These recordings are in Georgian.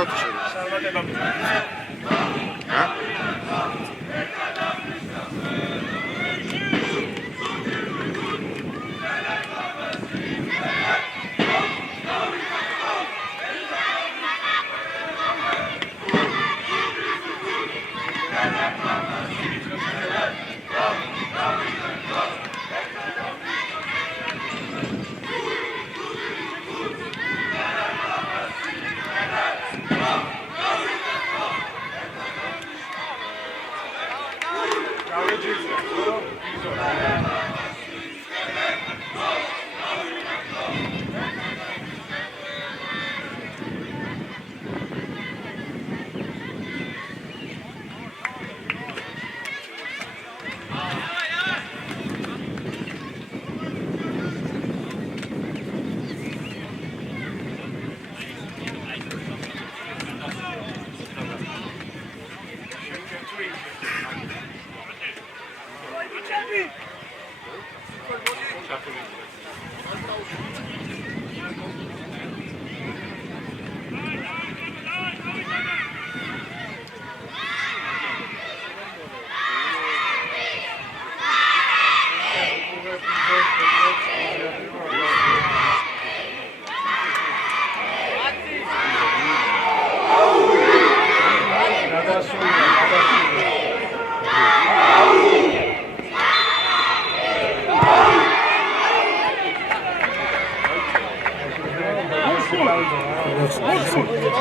გაგავთ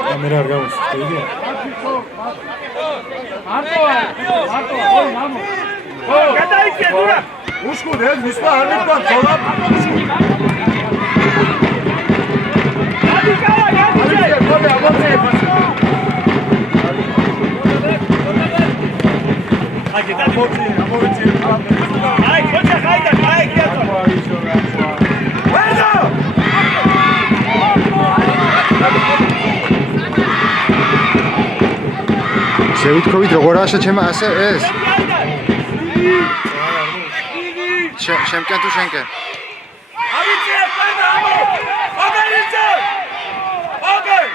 კამერა არ გამოსწორია. გადაიქცე დურა. უშკუდე ეს მისმა არ მიწვა თოლა. შევიტყობით როგორ აღშეჩემა ასე ეს შემკენ თუ შენკენ ავიცე ყველა ამო ოგერიცე ოგერ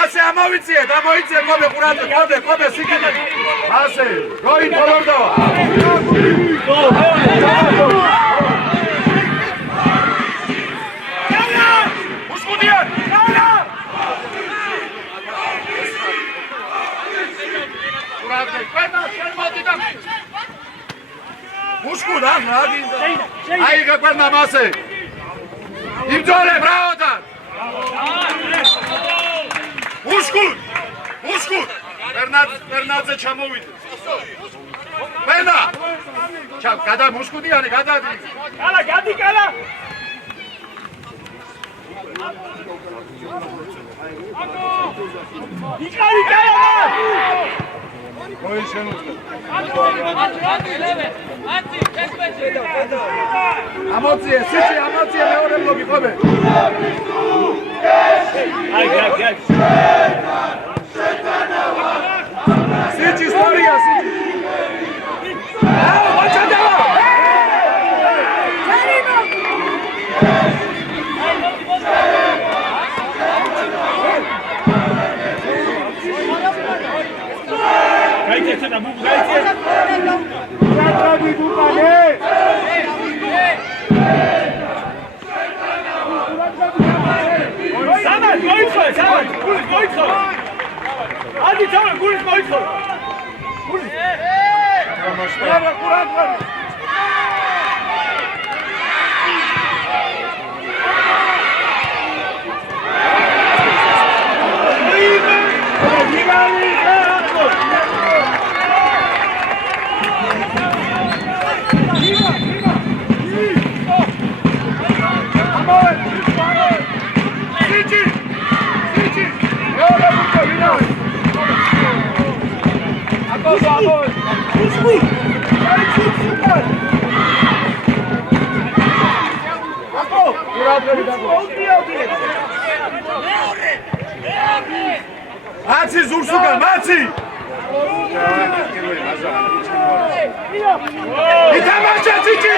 ასე ამოვიციეთ ამოიციე კობე ყურადღე კობე სიკიდე ასე როი თოლორდავა Ушкуда, нагинда. Ай, какой намасе. Имдоле, браво там. Ушкуд. Бернадзе чамовид. Берна. Чам, када мушкудияни, када. Кала, гади, кала. Икари, кала. Амоციე, სიჩი ამოციე მეორე ბლოკი ხობე. აი, სიჩი ისტორია, სიჩი. ვაჭადავა. გაიწეცა და მუ გაიწეცა. ტრატრაბი დუკანე. Samet, goitxo. Adi, Samet, gulis goitxo. Gulis. Bravo, kuratlar. Maci, Zursuga, Maci! I tam macie, Cici!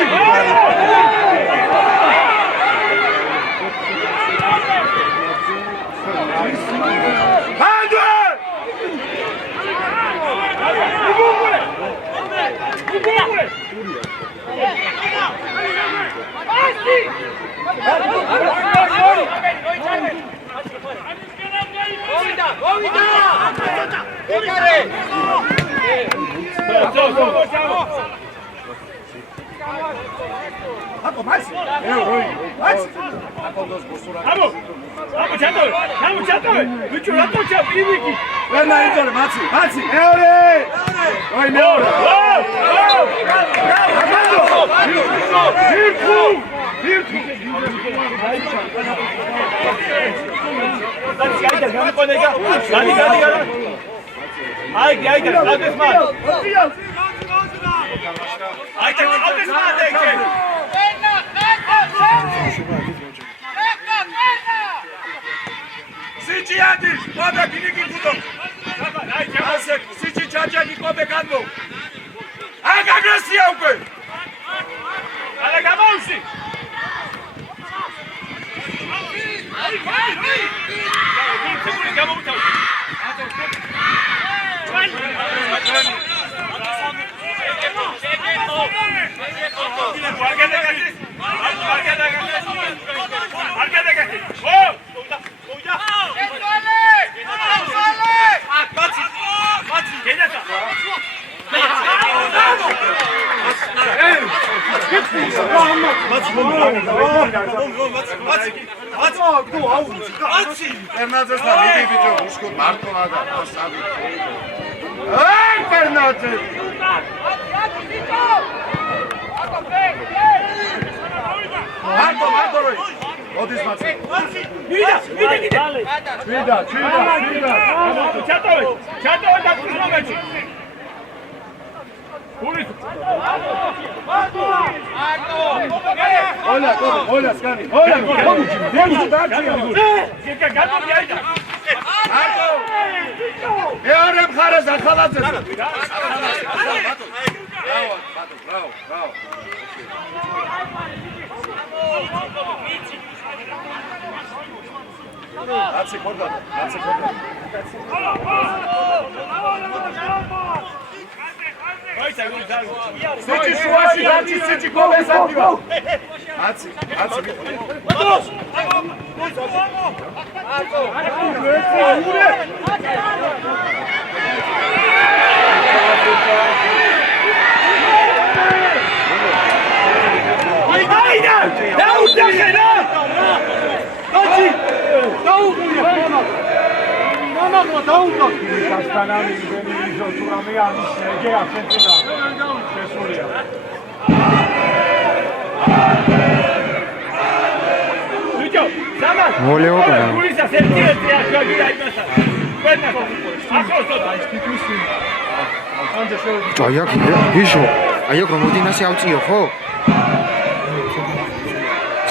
აი აქ რომ მოდინასი ავწიო ხო?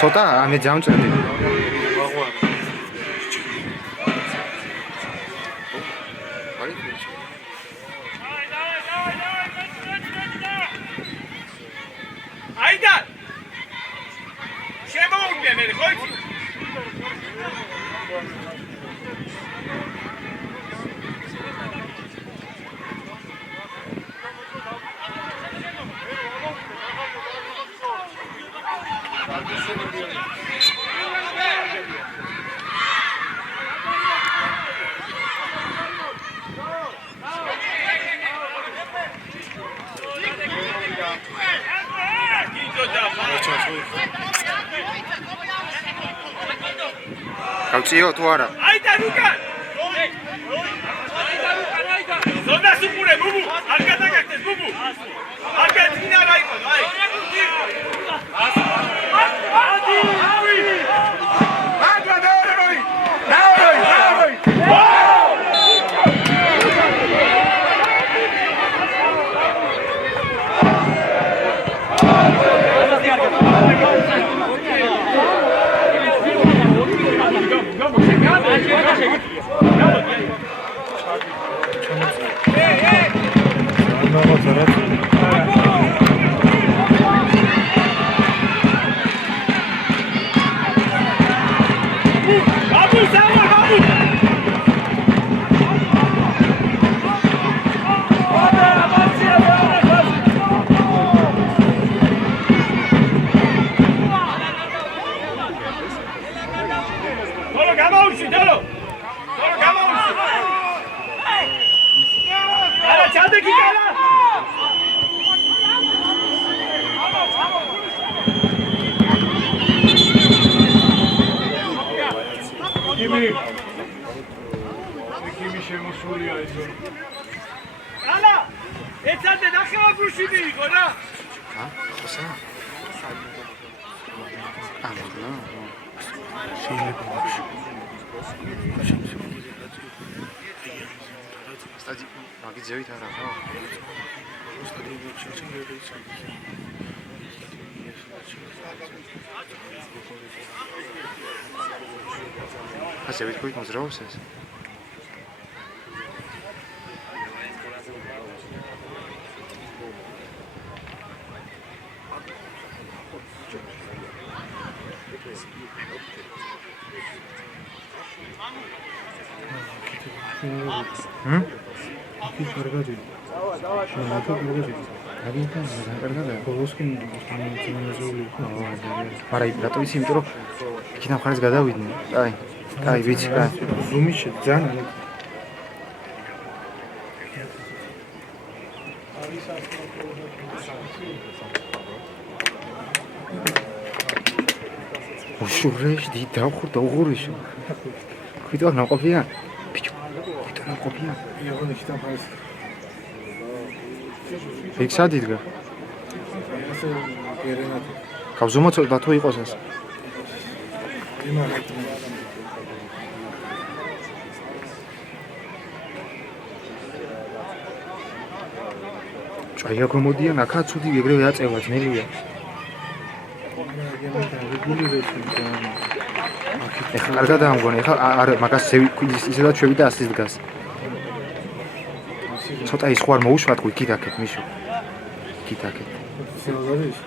ცოტა ამე ჯამწრდი. აიდა! შემოუგდე მე ხოიცი. გავწიო თუ არა? აიდა რუკა! ზონდა სუპურე ბუბუ, არ გადაგახდეს ბუბუ. არ გაძინა რა იყო, აი. ალა ეცადე ნახევა გუში მიიღო რა ხოსა ამონა სტადი მაგიძევით არა ხო ასე ვიტყვით მოძრაობს ეს არა რატო იცი იმიტომ რომ იქიდან ხარეს გადავიდნენ კაი ვიცი კაი ზუმიში ძალიან უშურეშ დიდახურ და უღურეშ ხვითო ნაყოფია ბიჭო ხვითო ნაყოფია იაღონი ხიდან ხარეს იქ სად იდგა ასე ერენად გავზომოთ და თუ იყოს ეს იმაღეთ ჭაია გომოდიან აქა ცუდი ეგრევე აწევა ძნელია ეხლა კარგად ამგონი ეხლა არა მაგას ისედაც შევიდა ასის დგას ცოტა ის ხوار მოუშვათ ხო იქით აქეთ მიშო იქით აქეთ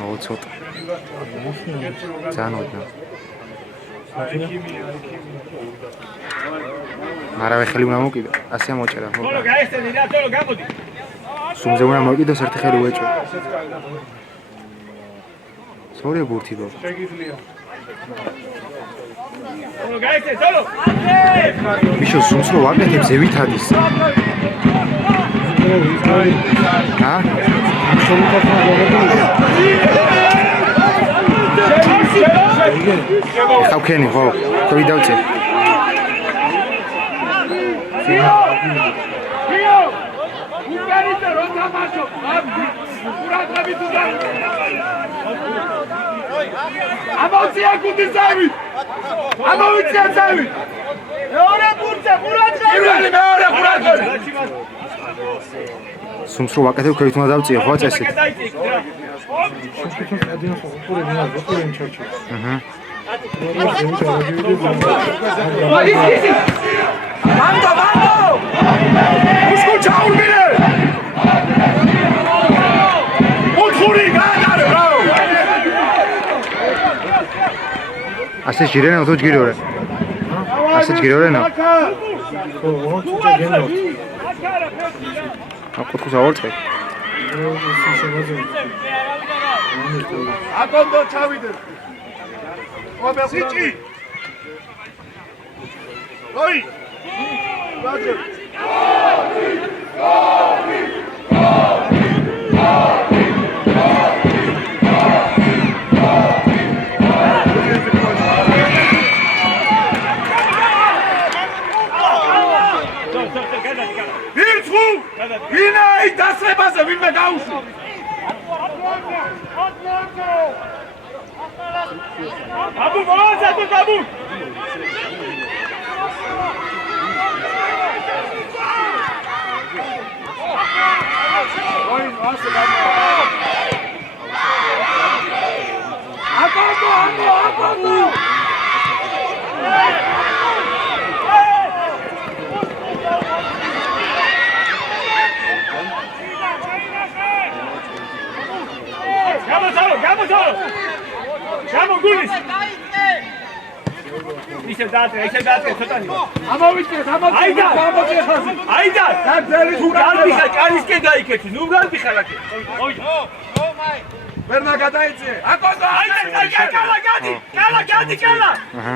ო ცოტა ძალიან ოდნა მარავე ხელი უნდა მოკიდო ასე მოჭერა ხო თოლო გაიხსენე რა თოლო გამოდი სუმზე უნდა მოკიდოს ერთი ხელი უეჭო სორია ბურთი ბო თოლო გაიხსენე თოლო მიშო სუმს რო ვაკეთებ ზევით ადის ა ხავქენი ხო ხოი დავწე უკანიტე რო თამაშო ყურადღებით უნდა ამოწია გუნდის ზავით ამოვიწია ზავით მეორე ბურთზე ყურადღებით მეორე ყურადღებით სუმს რო ვაკეთებ ხოით უნდა დავწიე ხო წესით მანდო მუსკულ ჩაურბინე ოთხური გადარე რა ასე ჯირენა თუ ჯგირორე ასე ჯგირორენა აკოთხოს ავორწყე აკონდო ჩავიდე სიჭი ოი რაჯო ვირცხუ ვინაი დასრებაზე ვინმე გაუშვი აბუ მოაცა თუ აბუ ოი ასე გამა აკონდო Siamo gulis! ისე დაatre, ცოტანი. ამოვიწე, აიდა! აიდა! თუ გარბიხარ, კარისკენ დაიკეთე, ნუ გარბიხარ აქ. ოი. მაი. ვერნა გადაიწე. აკონდო, აიდა, გადი. აჰა.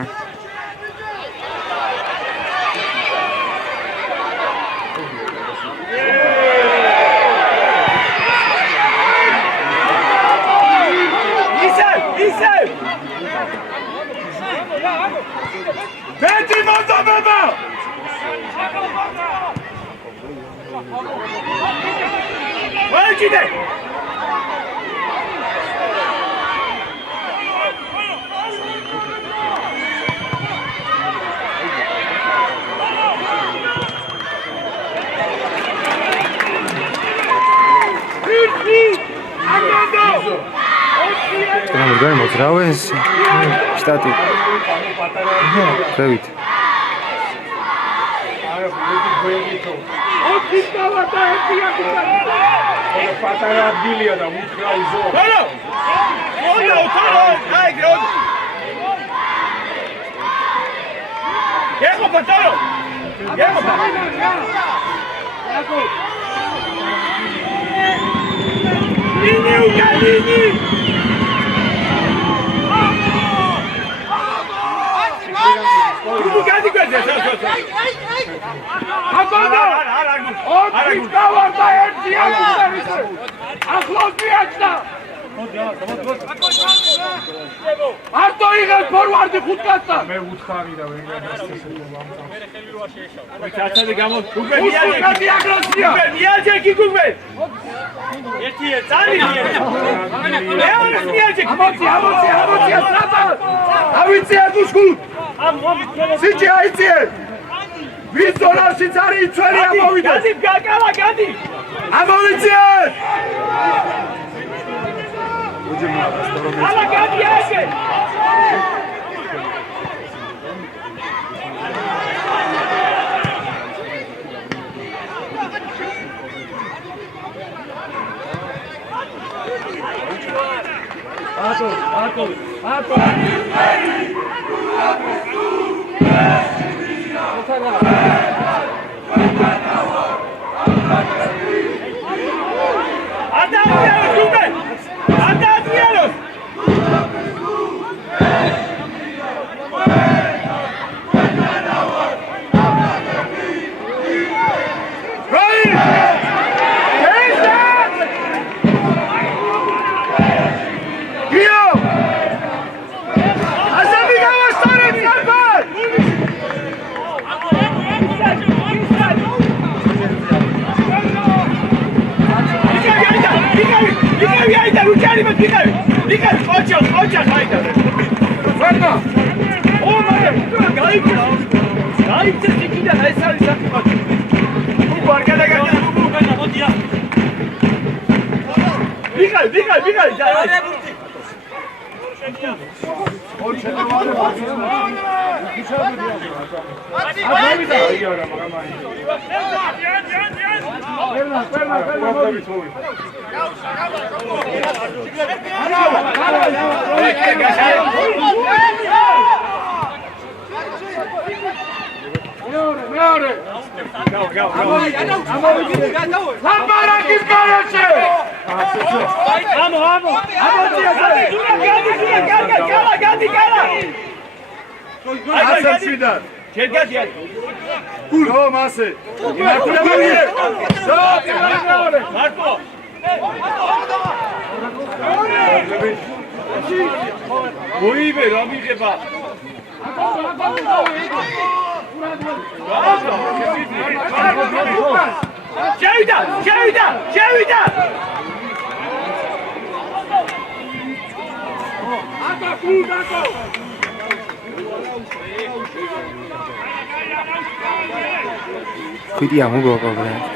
ისე! ბედი მონდობება! Welcome. Გამორგანი მოძრავენ შტატი. ხევით. პატარა ადგილია და უთხრა იზო. Arto იღებს ფორვარდი 5 კაცთან. მე უთხარი და ვერ გადასწესებო ამ Çaçadı gamo. Kugbe miyacek ki kugbe. Yetiye zani. Ne olur miyacek? Amoti strata. Avitsiye duşku. Sici avitsiye. Biz dolar sicari içeri amovide. Gadi gagala gadi. Amovitsiye. Ala gadi yese. Ato. Cuidia mugo problem.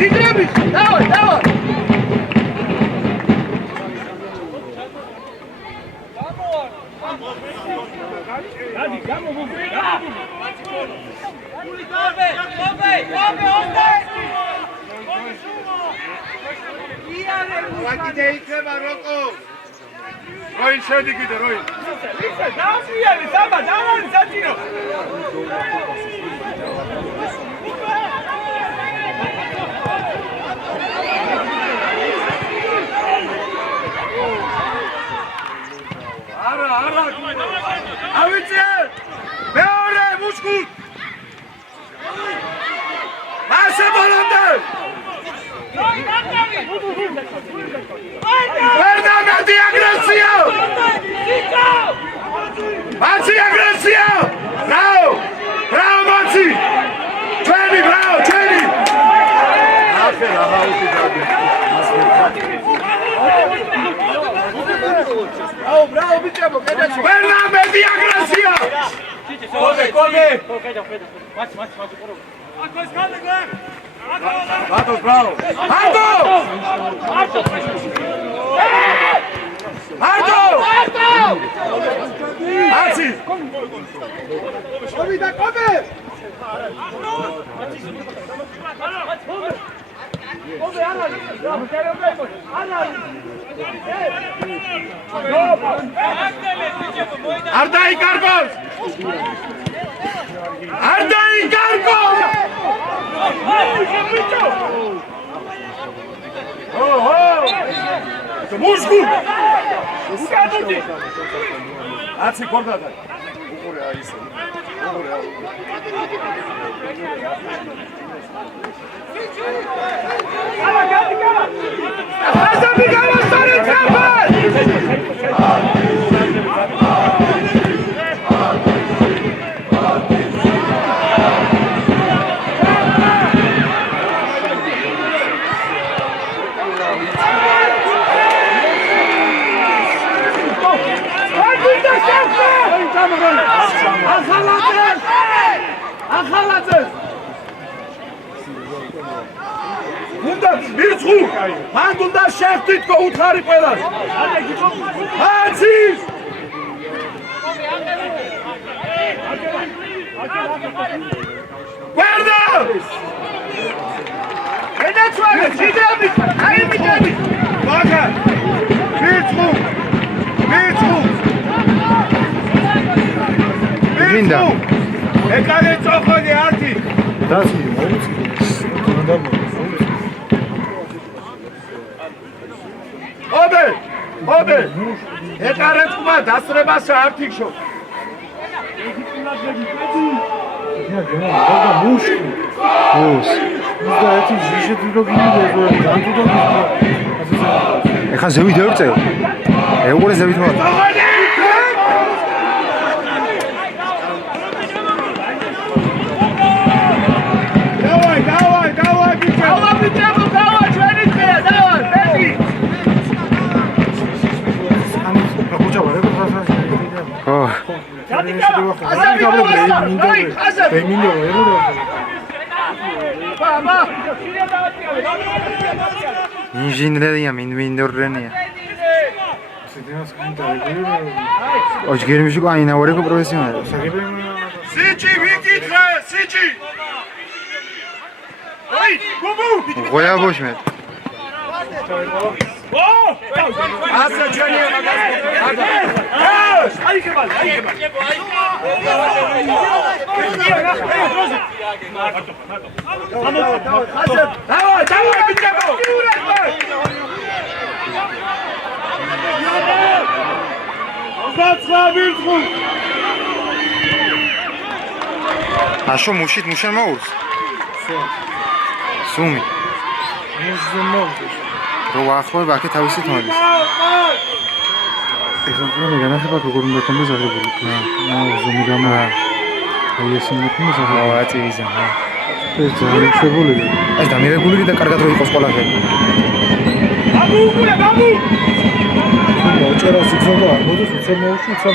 სიდრები დავай ვაკიდე იქნება როკო როინ შედი კიდე როინ ისე დაასვიანი საბა დავარი საჭირო არა ავიცე მეორე მუშკუტ მასე ბოლომდე ვერდა მეტი აგრესია მაცი აგრესია ბრავო მაცი ჩვენი ბრავო ჩვენი ახლა ჰაუსი დადი აუ ბრავო ბიჭებო კედაში ვერდა მეტი აგრესია კოგე Matos, bravo! Marto! Marci! Come! Ardai Kargos! Мушку! Аци кордада. Угоре аиса. ახალაძეს უნდა მირცხუ მან უნდა შევთითქო უთხარი ყველას აცი ვერდა ენაცვალე სიდრები აი მიტები მაგა მირცხუ გინდა ეკალე წოხოდი ართი დასი ობე ეკალე წმა დასრებასა ართიქშო ეხა ზევით ერწე ეუყურე ზევით მოვა Injinlerine mindorrenia. Oggi che mi gioca in lavoro professionale. Sici vikitxe, sici. Ой, бубу. Goya boşmet. Аса чёне магаз. Ай, кебал. Давай, битебо. Бацлавирцу. А что мушит мушен маурс? Суми. Ро ახლა ვაკე თავისი თვალის. ეხლა რა განახება როგორ უნდა კონდეს აღებული. ზომი გამა. აი ეს იმითი ზაღა. აწივიზა. ეს ძალიან შეგულები. ეს დამირეგულები და კარგად რო იყოს ყველაფერი. ბაბუ! მოუჭერა სიძობა არ მოდის უცებ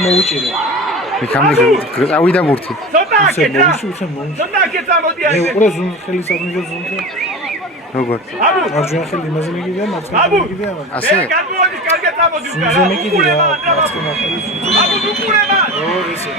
მოუჭირე. მიქამდე წავიდა ბურთი. უცებ მოუჭირე. ზონდა კეცა მოდი აი. მე უყურე ზუმ ხელის აღმოჩენზე. როგორ? მარჯვენა ხელი იმაზე მიგიდია, მარცხენა ხელი მიგიდია. ასე? გარკვეული კარგად წამოდი. ზუმზე მიგიდია, მარცხენა ხელი. აბუ დუქურება. ესე.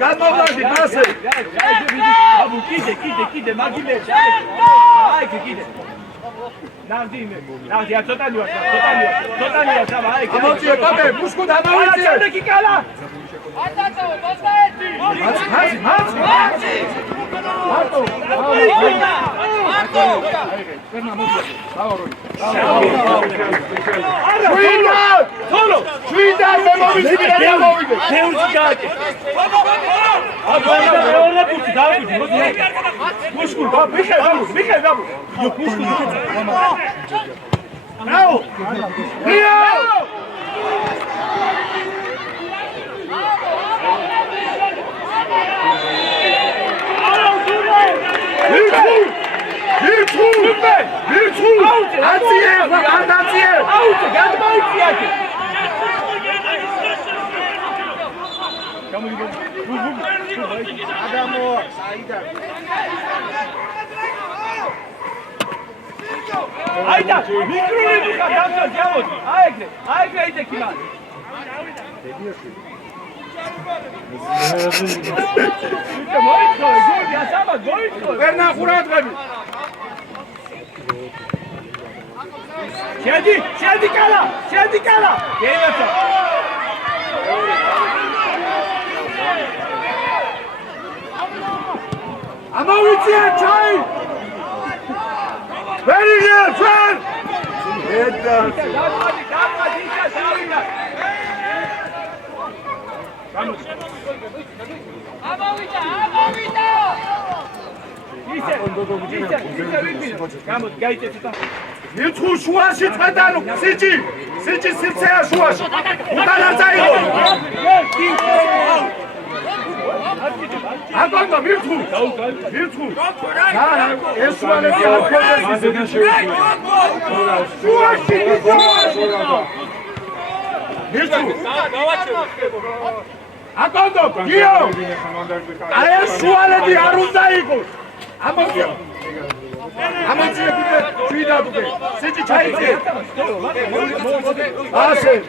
გადმოვდით ასე. აბუ კიდე მაგილე. აი კიდე. ნავდი ცოტანია სამა აი. ამოწიე კაბე, მუშკუდ ამოვიწიე. არა კიკალა. Ayda, mikrofonu kapatacağız yavrum. Ayda kiman. Verna Murat abi. Şedi kala. Gel Amavitsiye çay. Very good, friend. Milçu şuaşı tadanu. Sici simseye şuaşı. Utanır zayıf. Agora, Milçu. Cara, esse vale que eu Milçu. Agora, Gio. Aí suale de Aruzaigo. Amazia bize cuidado be. Sizi çayıcı. Asıl.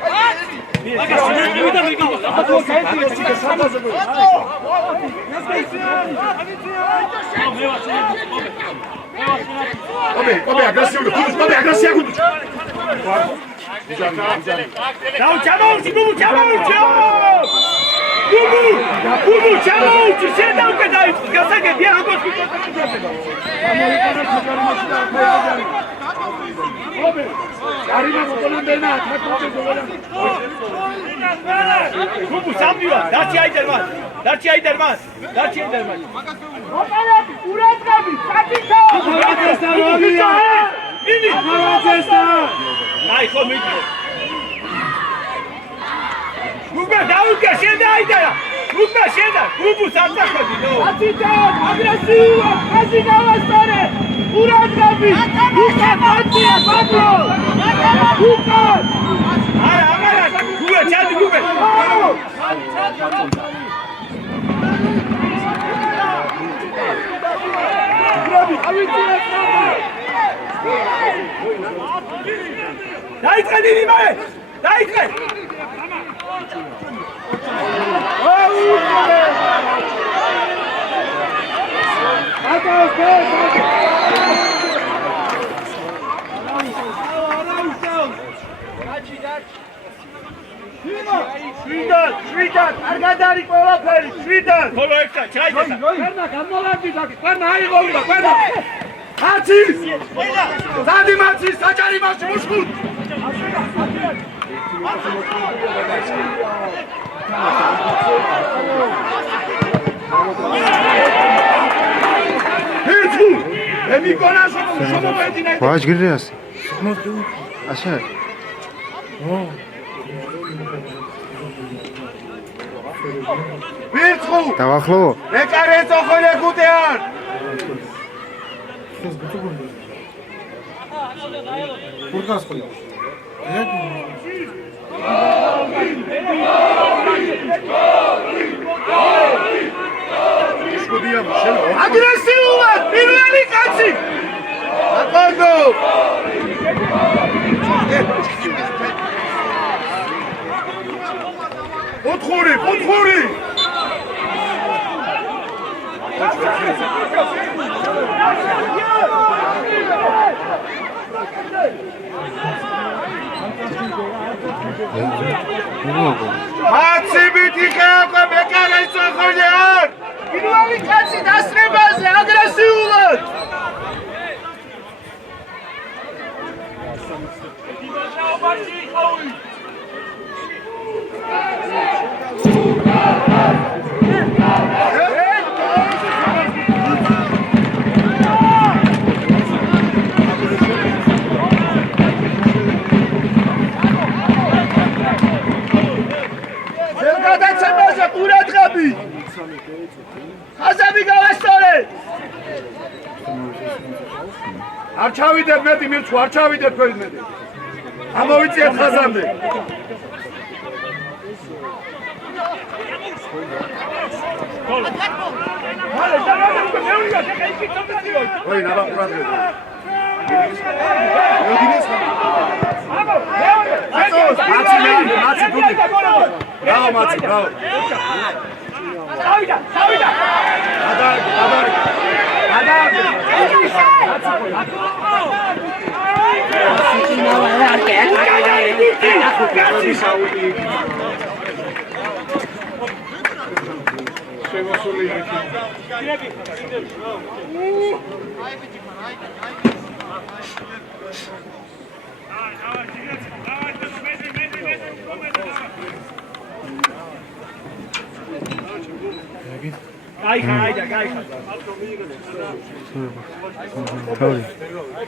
Come aggressivo. Ciao, ciamouci, Bubu, ciamouci! Bubu, ciamouci! Sieda un cadai, cazzo che dia con Bubu, sambiva, daci ai derman. Daci ai derman. Daci ai derman. Oqalabi, uradgabi, sakitho! Ini! Ai, komiti. Bubu, Daudga, sieda ai dera. Bubu, sieda. Bubu, satsakodi, no. Sakitho, agresiva, qasi gavastare! Uradgabi! Uka patria, Pablo! Uka! Ara, amara, Bubu, chadi Bubu. Daikre dini mare! Daikre! Შვიდად, კარგად არის ყველაფერი, შვიდად! ხოლო ერთად, ჩაიდესა. Ყვერნა, გამოვარდით აქ, ყვერნა აიღოვდა, ყვერნა! მაცის! დადი მაცის, საჭარი მასში მუშხუთ! ერთუ! ემიკონაშო, შემოვედინე! ვაჟგირიას. ასე. ვირცხუ! დავახლო. ეკარეცო ხოლე გუტეარ! Purgas khoya. აგრესიულად, პირველი კაცი! აკორდო! ოთხური! მაციბიტი ხეაყვა მეკარა იცოხოლიარ! პირველი კაცი დასრებაზე, აგრესიულად! გადაცემაზე ყურადღები! ხაზები გავასწორე! არ ჩავიდეთ მეტი მირჩვა, არ ჩავიდეთ თქვენ მეტი. ამოვიწიეთ ხაზამდე. მალე დავადა უკვე მეურია, ხა იქ წამდიო. ოი, ნაბა ყურადღები. მაცი დუდი. ბრავო მაცი, ბრავო. Davida! ადარი.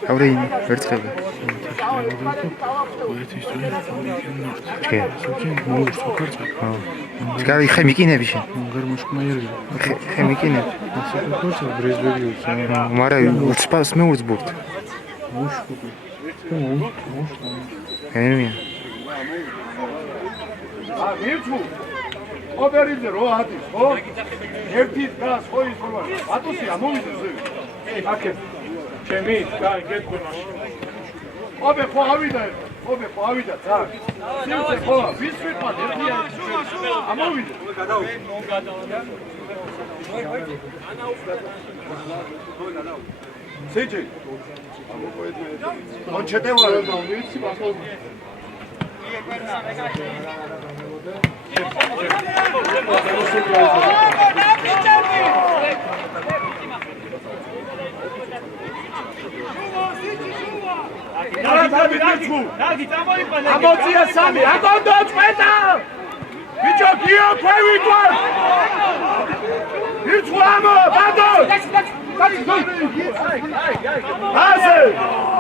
თავი ვერცხები. Gari xemikine bir şey. Xemikine. Mara uçpas mı uçburt? Gelmiyor. მირჩუ ოპერიზე რო ადის ხო ერთი დგას ხო ის ხოლმე ატოსია მოვიდეს აკე ჩემი კაი გეტყვი მაშინ ოპე ხო ავიდა ძა სიმწე ხო ვის ვიყავ ერთია ამოვიდე გადავიდე სიჯი კონჩეტევარ ამოცია სამი აკონდო წვეთა ბიჭო გიო ქვევიტვარ იცვამო ბადო ასე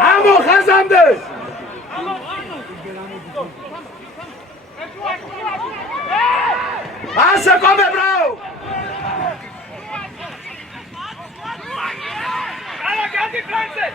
ამო ხაზამდე ასე კომე ბრაო არა გადი ფრანცე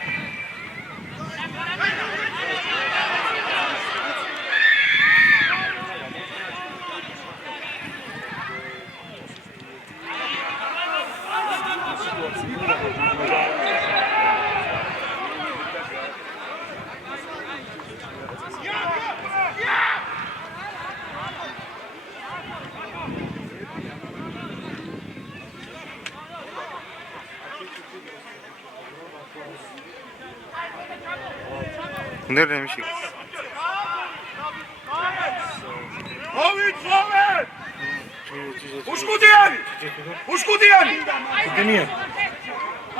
უნდა რემში მოვიწოვეთ უშკუდიანი უშკუდიანი დენია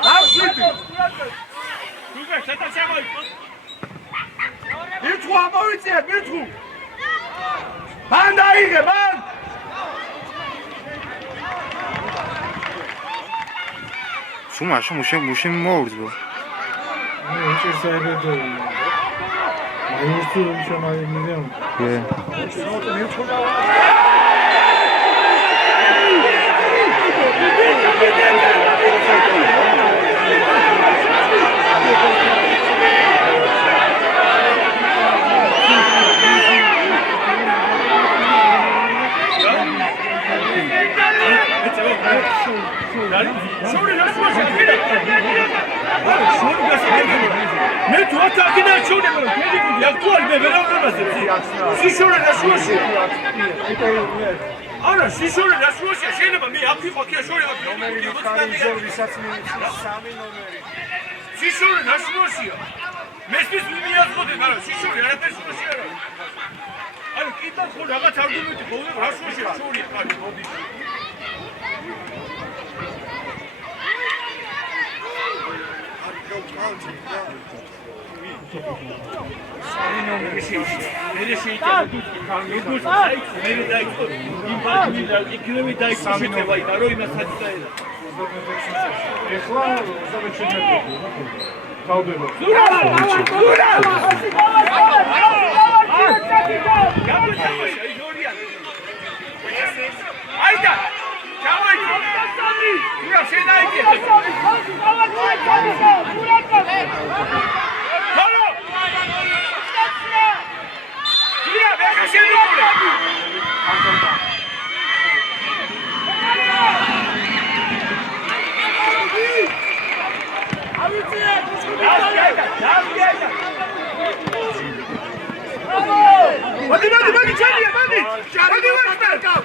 დავშვიდი უკვე ცოტა შემოიწო მირჩხუ ამოვიწიეთ მირჩხუ მან დაიღე მან სუმაშო მუშე მოურძო უჭირსაებედო მაინცურ შემაიღნიდან მე თუ აკაკინა ჩუნებო გედი აქტუალი მე ვერ ავყრებაზე სიშორე რასუაში არა სიშორე რასუაში შეიძლება მე აქ ვიყო კი შორება სიშორე რასუაშია მესმის მიმიაწოდე მაგრამ სიშორე არაფერსუაში არა არა კიდევ ხო რაღაც არგუმენტი ხო რასუაშია შორია კარგი მოდი Mere şeytan Yudus mere daikto imbaji da ikrevi daikto şeteva ida ro ima saditaeda ეხლა ზოგადად თავდება Dura! Aida! Çavaşçı! Dura şeydaydı. Kalo! Dura beka şeydi buraya. Hadi içeriye hadi. Hadi başla.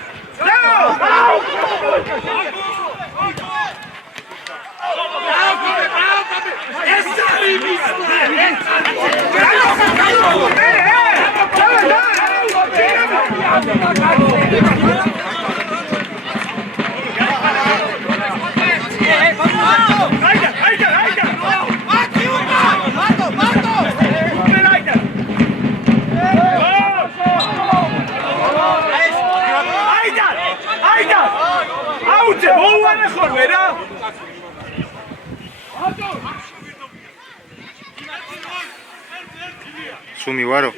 Sumi varo.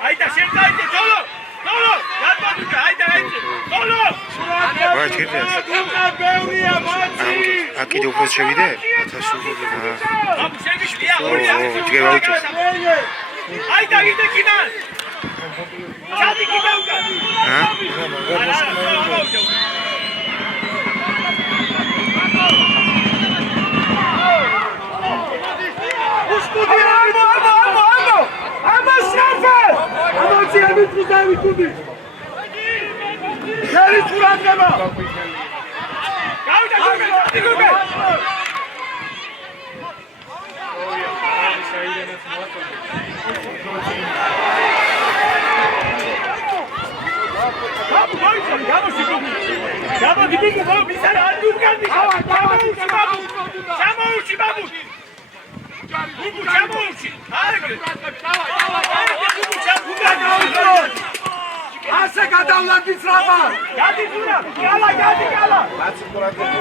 Aida, sentайте, solo. Gatmaduka, aida, solo. Vai, ჭირდეს. Აქ უფრო შევიდე? 1000. Abu შევიდია, ორი აქ. ჯერ გავიჭირე. Aida, იდე კიდან. ჩადი კიდევ უკან. გავიდა გურმე ასე გადავლაგის რაბა გადი გურა გალა მაცი ყურადღები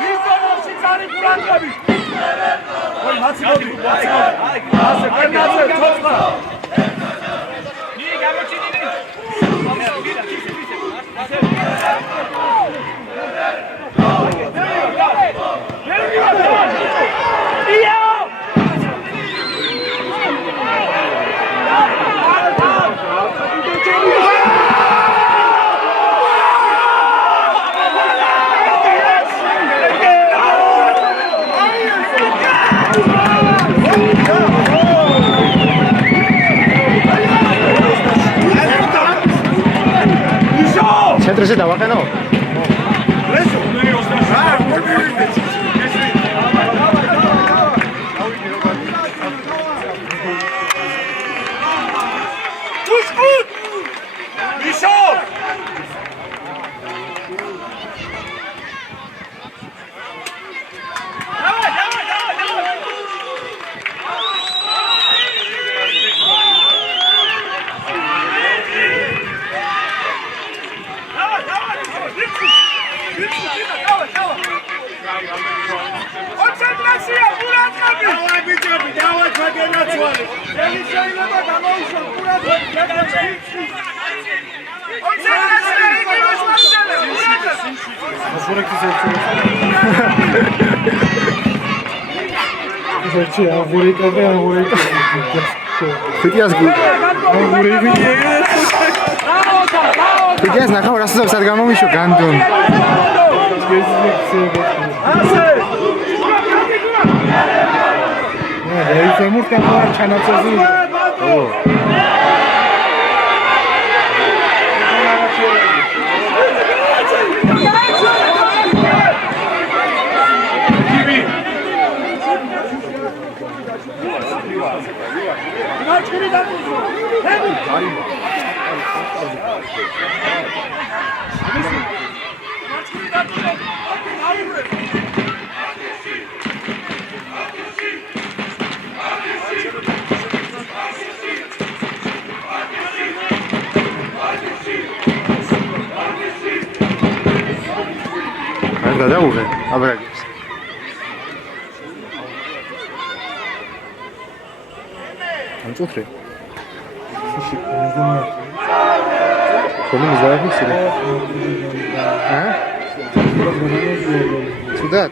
ვიზონში წარი ყურადღები ოი მაცი მოდი ასე კენაზე თოცხა ნი გამოჩინინი ცენტრზე დავაყენო? Fitias ნახავ რას უძებს სად გამომიშო განდონ. გადაუღე აბრაგებს. ამწუთრე. ხომ მიზააფიქსი? სუდად?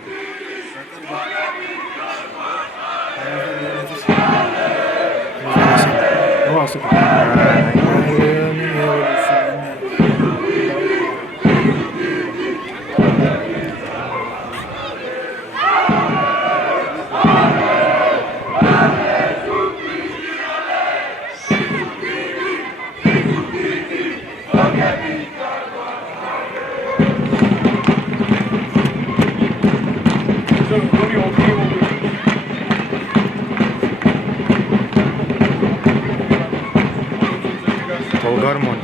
Гармон.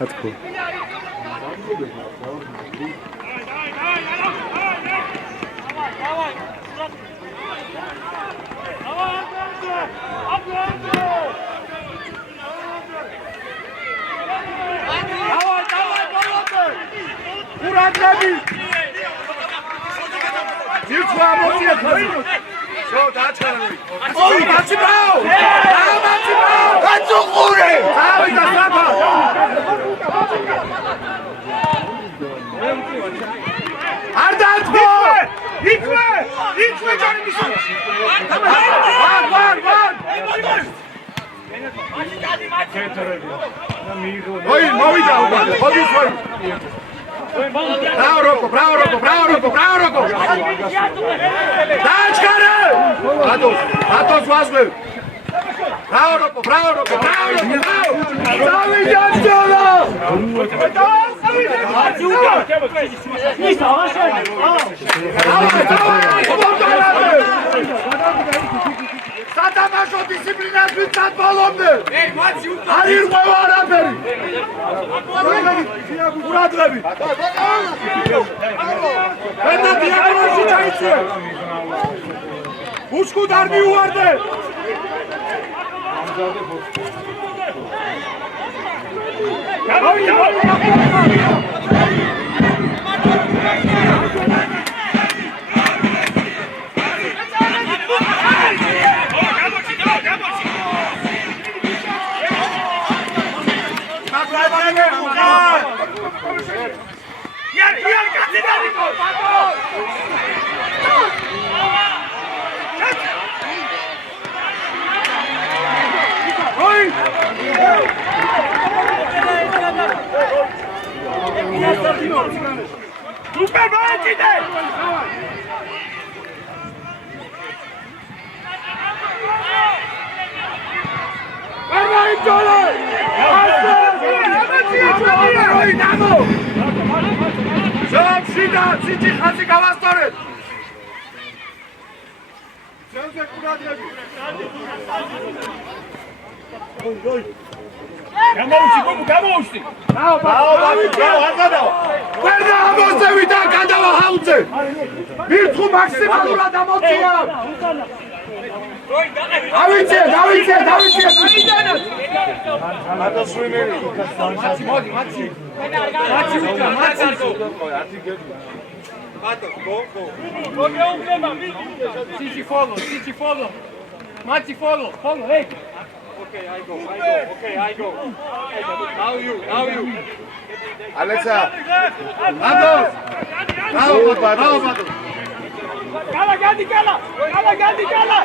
Откуда? Bravo Rocco, bravo Rocco, bravo Rocco, bravo Rocco. Dačkare! Atos vazme. Bravo Rocco, bravo Rocco, bravo Rocco, bravo. Stavi Jančola! Satamaşo disiplinaz lütfen balondu. Halil Kovar haberi. Murat abi. Ben de diyakonosu çay içiyorum. Uçku darbi vardı. Super Valentine! Გამოუჩი. Ვერდა ამოსევიდა გადავა ჰაუზე. ვირთხუ მაქსიმალურად ამოწია. დავიცე. Mati follow, hey. Okay, I go. Now you. Alexa. Vamos. Gala.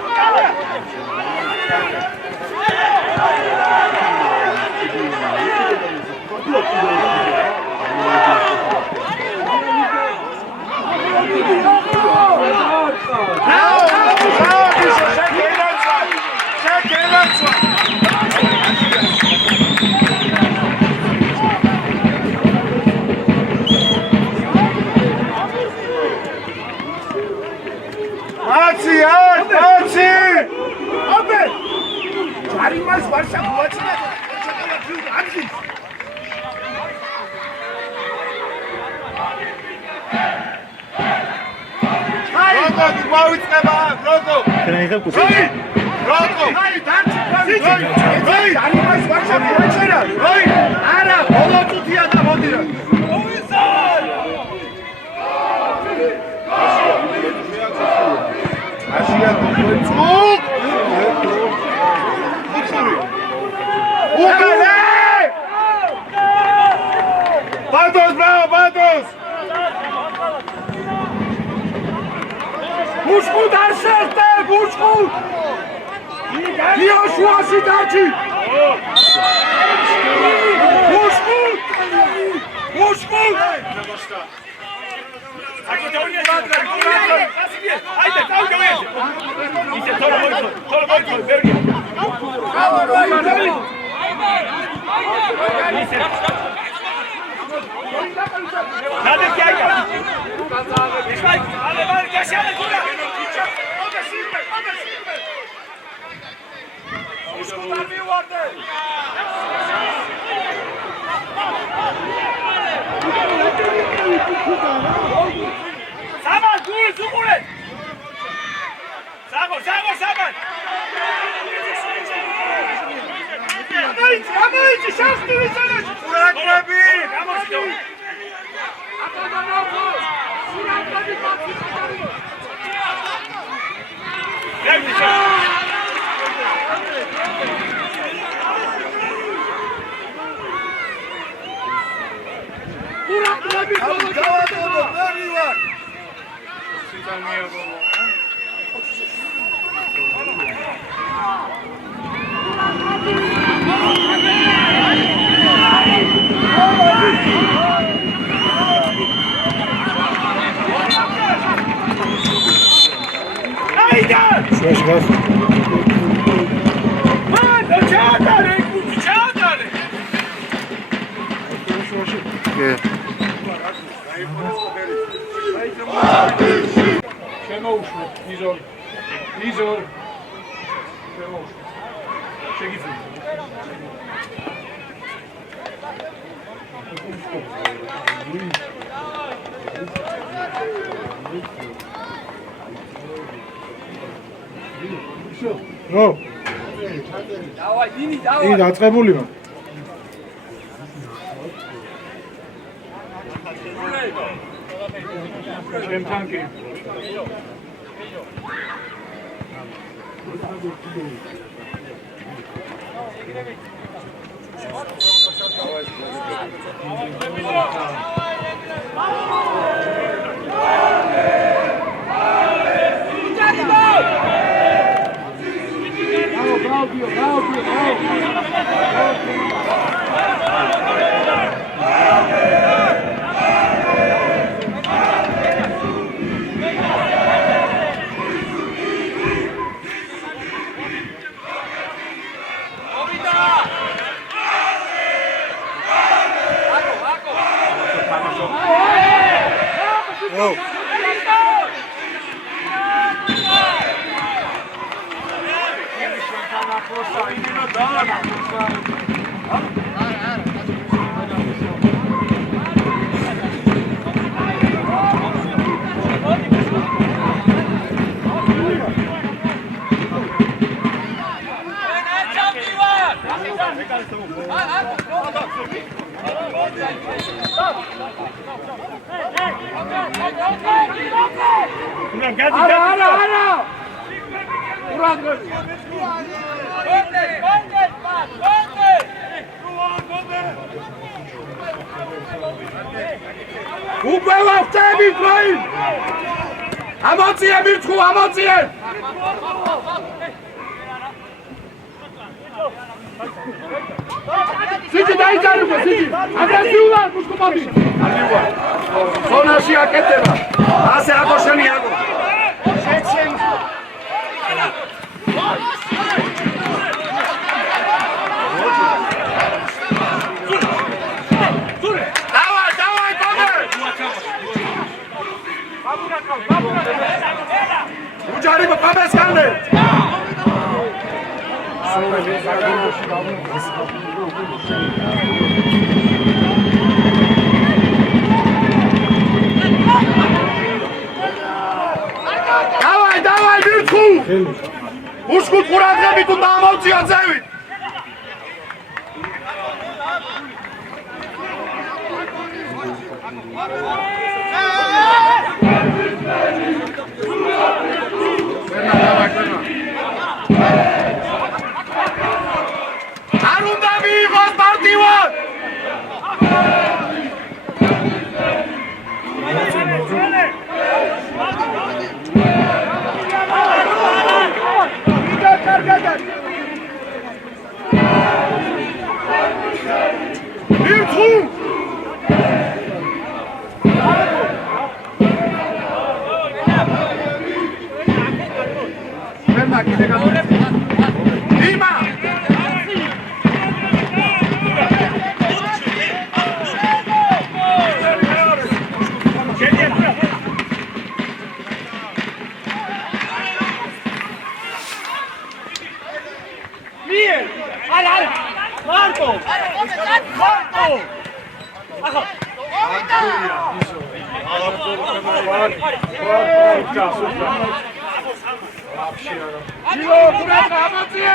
Bados! Bushku darsherte, Bushku! Yoshua darchi! Bushku! Hadi gel. İsmail, hadi geçelim şuraya. Bushku'dan bir vardı. Saman, dur, Zumure. Saman. Ama hiç şans değil sana. Burak abi. შემოუშვეთ იზოლ შემოუშვეთ შეგიძლია ო დავაი დინი დავაი იგი დაწყებული ვარ ჩემთან კი უკვე ვახტებით რაი ამოციები თქვ ამოციე სიჩი დაიჭარბა სიჩი აგრესიულად მუსკოპადი ალივარ ზონაში აკეთება ასე აკოშენი აკო შეჩენ უჯარიბა პაპეს კანე დავაი მირთხუ უშკუთ ყურადღებით უნდა ამოვწია ძევით არ უნდა მიიღოს პარტივად მირთხუ Dima! Miel! Ala! Marco! Marco! Aha! Ilo, buraca, amatia!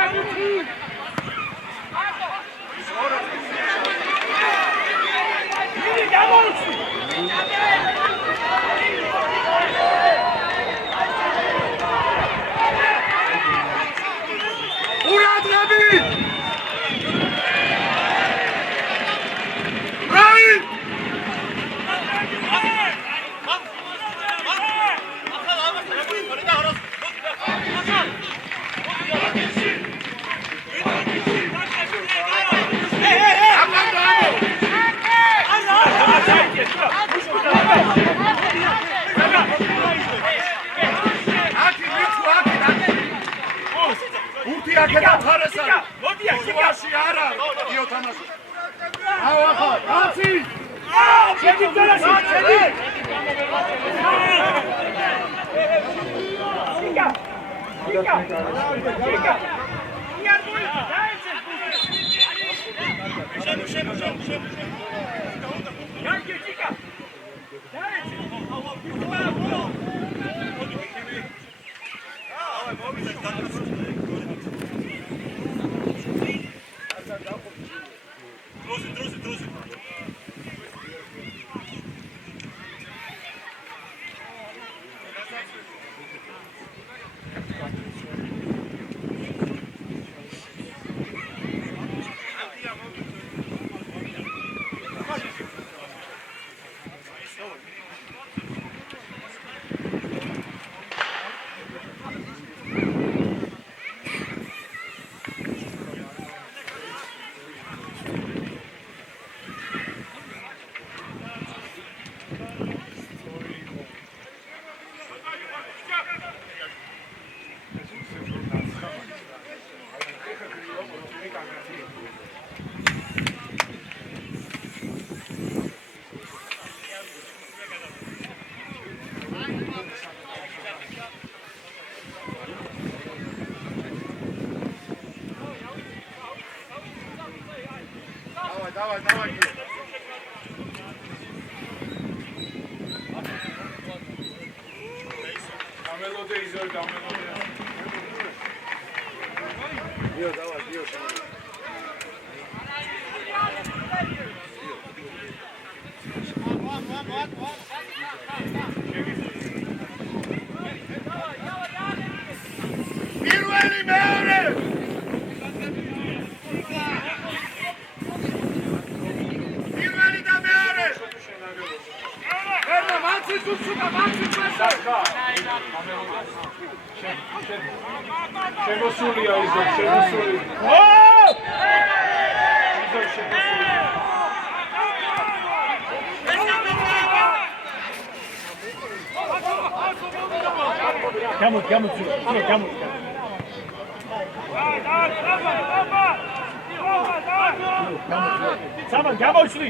Давай. Камелоде изор, камелоде. Дио, давай, дио. Პირველი მეორე. შემოსულია ისო, შემოსული. Გამო. Სამა გამოჩლი.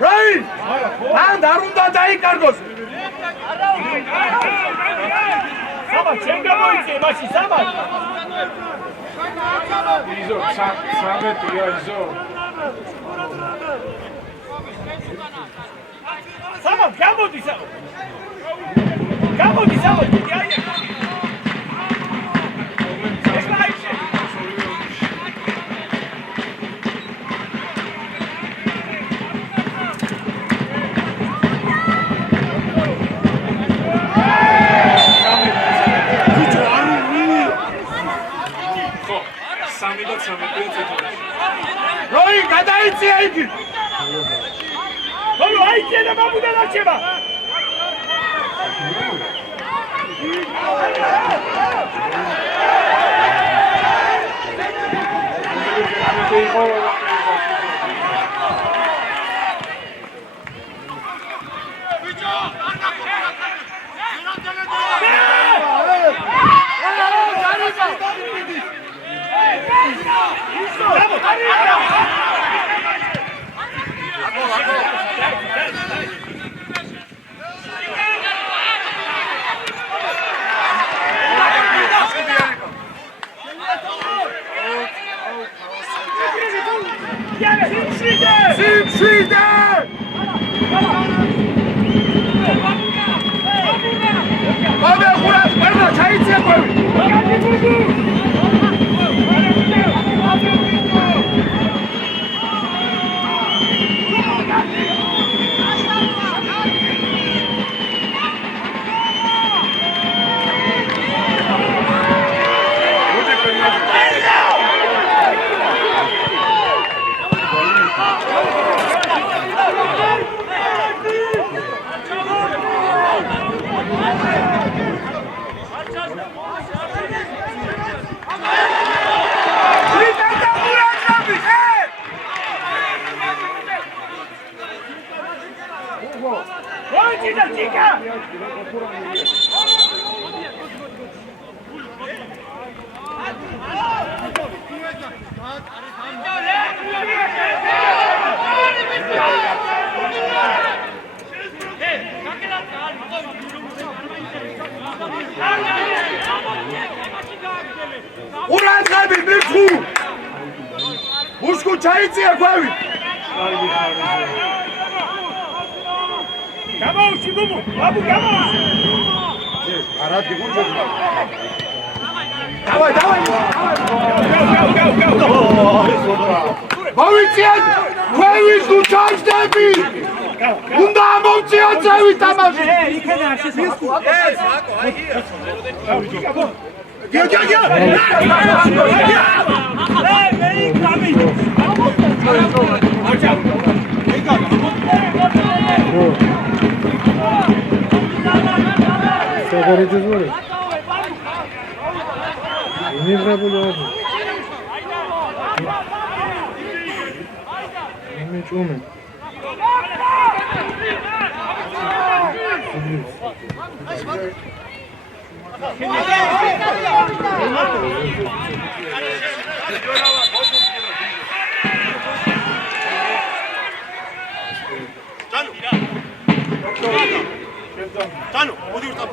რაი! ან არ უნდა დაიკარგოს. სამა ჩემ გამოიწე მაშინ სამა. იზო, 13-ია იზო. სამა გამოდი სამა. გამოდი სამა, დიდი არის. როი გადაიწია იგი. როი აიწია და მამუდა დარჩება. ყურადღები მიხუ მუშკუ ჩაიწია ქვევით გამაუში ბუბუ ბაბუ გამაუში არადი გუნჯო დავაი მოვიწიეთ ქვევის თუ ჩაჯდები უნდა მომწიოთ წევით თამაში იქიდან არ შესაძლოა გიო Tano, მოდი ვრთაბ.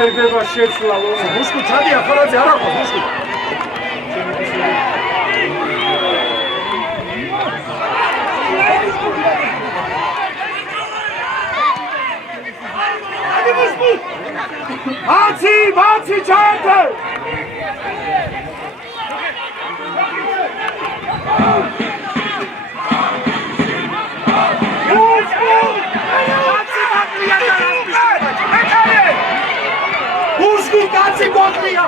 შეიძლება შეცვლა მუშკუ ჩადია ხარაძე არ აქვს მუშკუ მაცი ჩაერთე Каци готлия!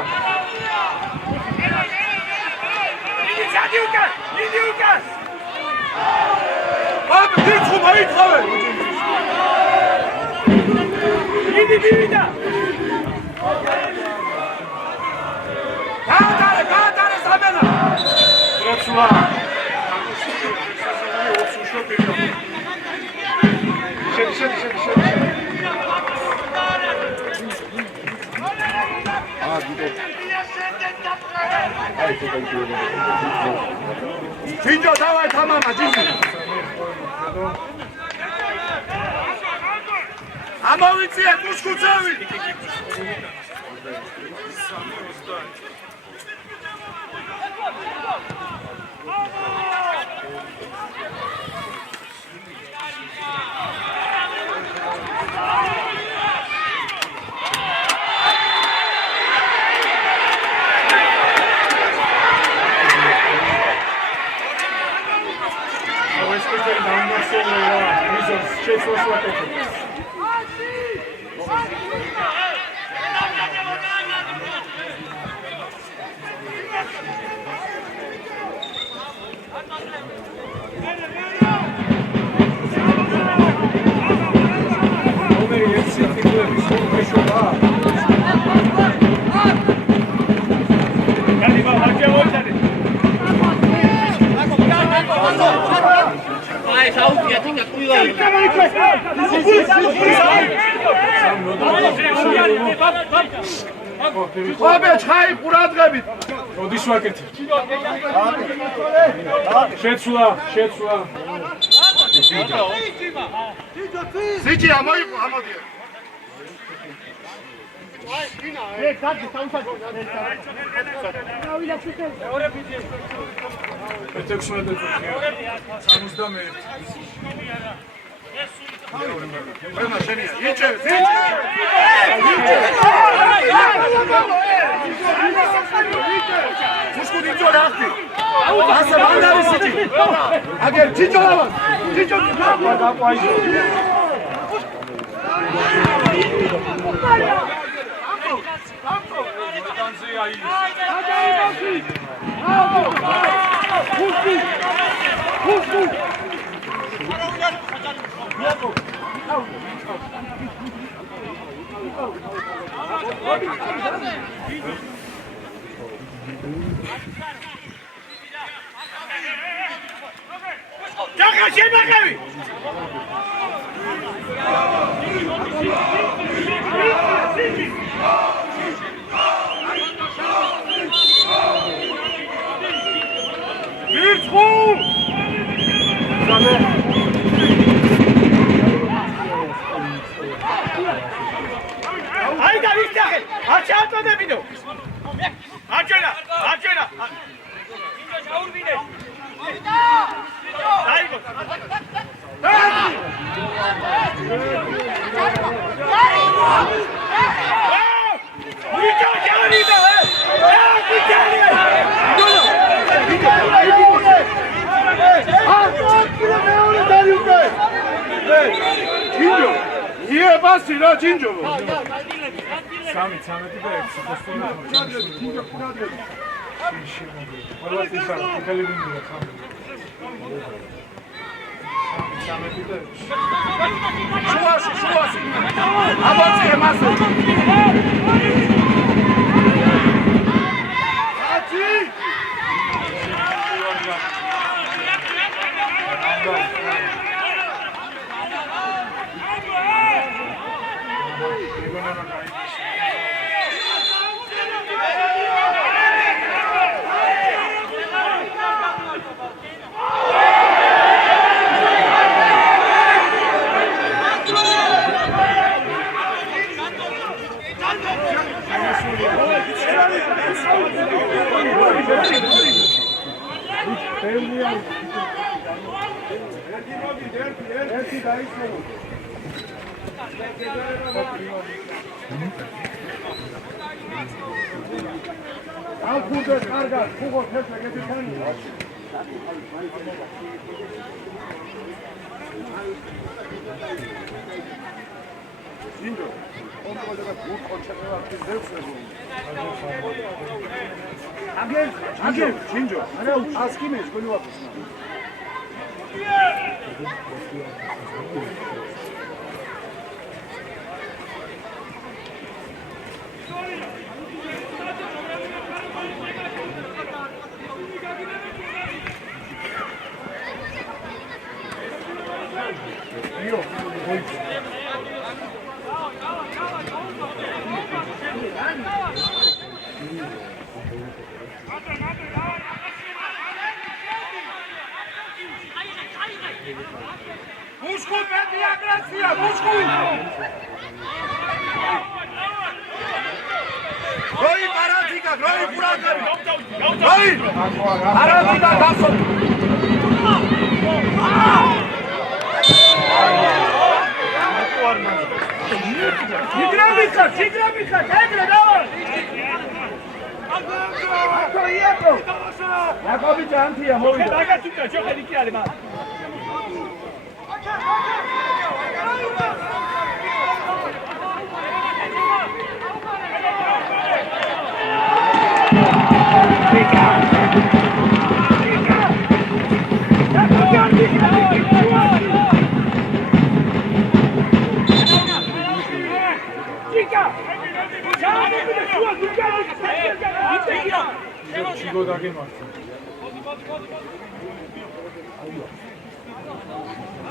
Иди указ! Აბ დიცხო მაიწყავე! იდი დივიდა! გაატარე სამელა! როცულა! შედი. Finjo, давай, tamama, Jimmy. Амовиция, мускуцеви. აბე ჩხაი ყურადღებით. მოდის ვაკეთებთ. შეცვლა. სიჭი ამოიყო, ამოდია.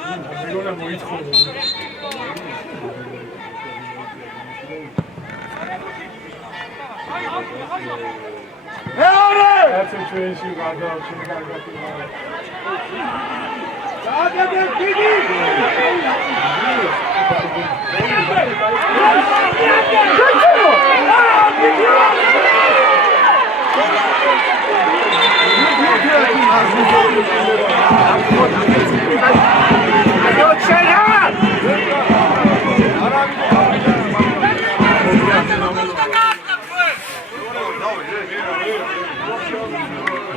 მეგონა მოიწყო. მეორე! კაცო ჩვენში გადავშენ კარგად. დააგებენ დიდი!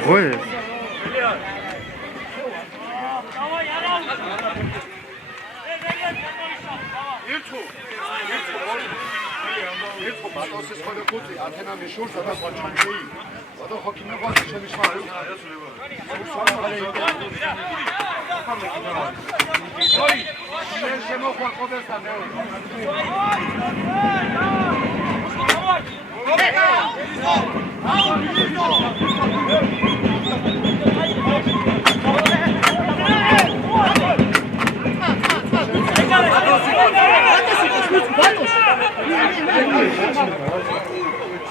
Ой. Ирко матოსის ხოლე ხუთი ათენა მიშურს და ყვაჩანჯი. და ხოქინა ყვაჩი შემიშმარი. ოი, შემოხვა ყოდესთან მეორე.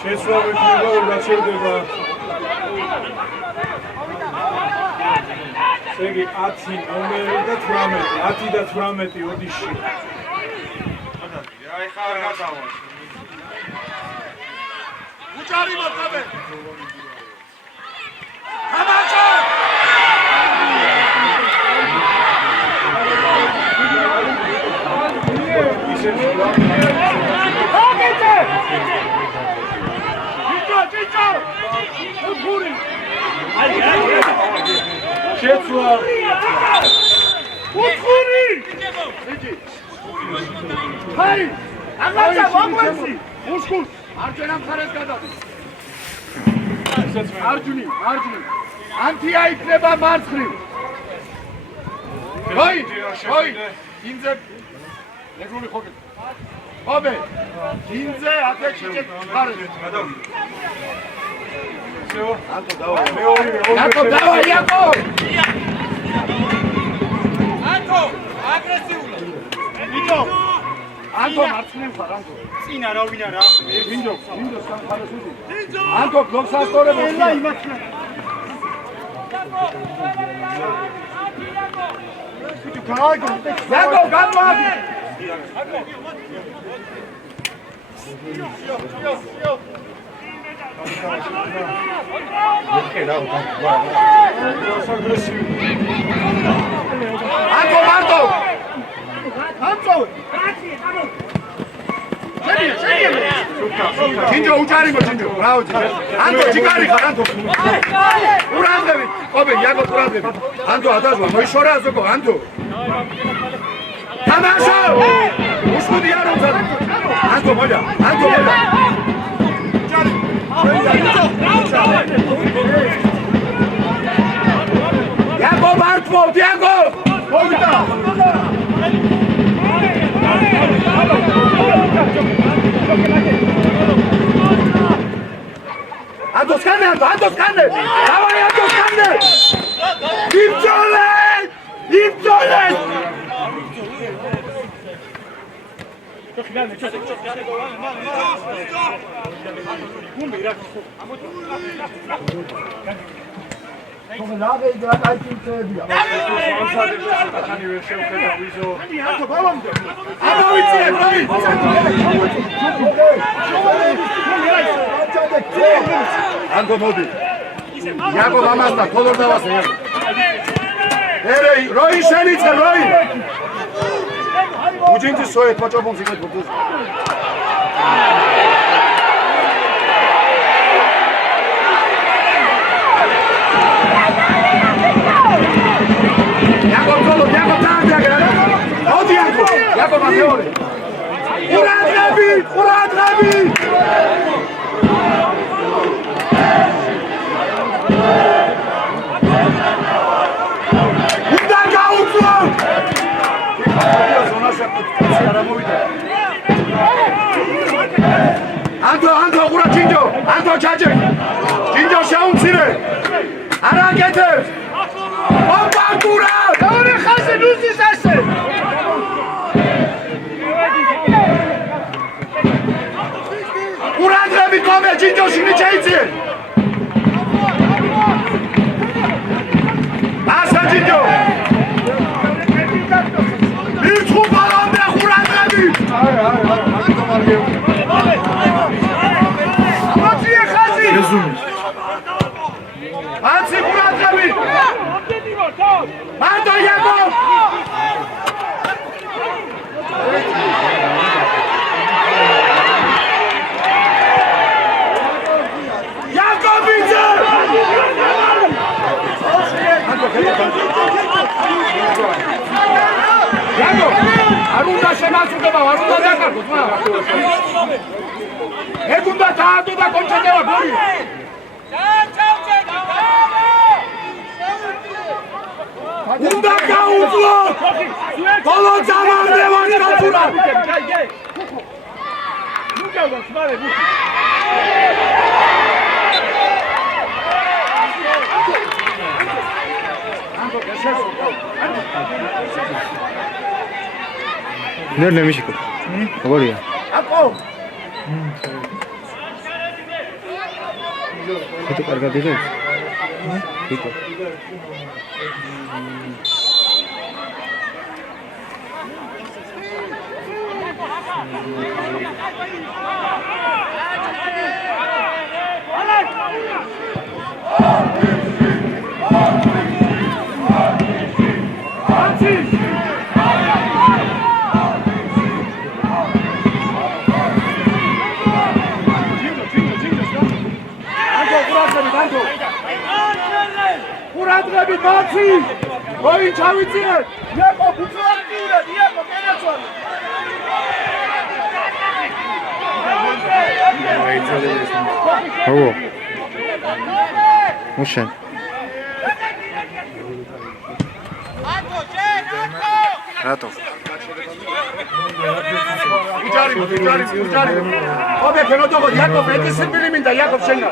შეცვალეთ მეგობრებო, გაჩერდება. შეგი 10 ნომერი და 18, 10 და 18 ოდიში. აი ხარ გადავა. უჭარი მოწაბე. თამაშო! შეცვლა. უთხური! ჰაი! აღაცა მოგვეცი! უშკულ! არჯერა მხარეს გადადი. არჯუნი, არჯუნი. ანთია იქნება მარცხნივ. ჰაი! ჰაი! ინძე ეგრული ხოგე. ხობე! ინძე აფეჩი მხარეს. ანტო დავა. იაკობ დავა, იაკობ! ანტო, აგრესიული. ვინჯო! ანტო მარცხნივ ხარ, ანტო. წინა რა ვინ არა? ვინჯო სამხარეს უდი. ანტო გლობს ასწორებ ელა იმათნა. იაკობ, გამოაგი! ანტო მარტო! ანტო! ჯინჯო უჭარი მოჯინჯო, ბრავო ჯინჯო. ანტო ჯიგარი ხარ, ანტო. ურანდები, ყობე, იაკობ ურანდები. ანტო ადაზვა, მოიშორა აზოგო, ანტო. თამაშო! უშკუდი არ უნდა. ანტო მოიდა, ანტო მოიდა. იაკობ არტმო, იაკობ! მოვიდა! Anto skane, Anto skane! Davai, Anto skane! Ipcolet! Ipcolet! Anto modi. Jakob amasta, kolor da vas. Ere, roi šenice, roi. Uđinci svoje počopom si kad popuzi. Jakob kolor, Jakob tarde, odi Jakob. Jakob Mateori. Urad Rabi, Urad Rabi. Anto, gura Jinjo, Anto Chache, Jinjo Shaun Sire, Ara Getter, Opa Gura! მეორე ხაზი ნუზის ასე. ყურადღები კობე ჯინჯოში მიჩეიცი. ასა ჯინჯო. ირჩხუ ბალამდე ყურადღები. ამოწიე ხაზი. აცი ყურადღები. მარტო იაკო. იაკობიძე. იაკო, არ უნდა შემაწუხება, არ უნდა დაკარგოს, ეგ უნდა დაადო და კონჩენდება გოლი. უნდა გაუძლო! ბოლო დამარდება კაცურა! ნუ გავდოს, მარე, ნუ. ნერნე მიშიკო. როგორია? აკო. ხეთო კარგად იღებს? ხეთო. ყურადღები მაცი! ოი ჩავიწიე! იაკო ბუწვაკიურა, იაკო კენაცვალი! ო. მუშენ. რატო? უჯარი. ობე ფენოდოგო იაკო მეტისიბილი მინდა იაკო შენა.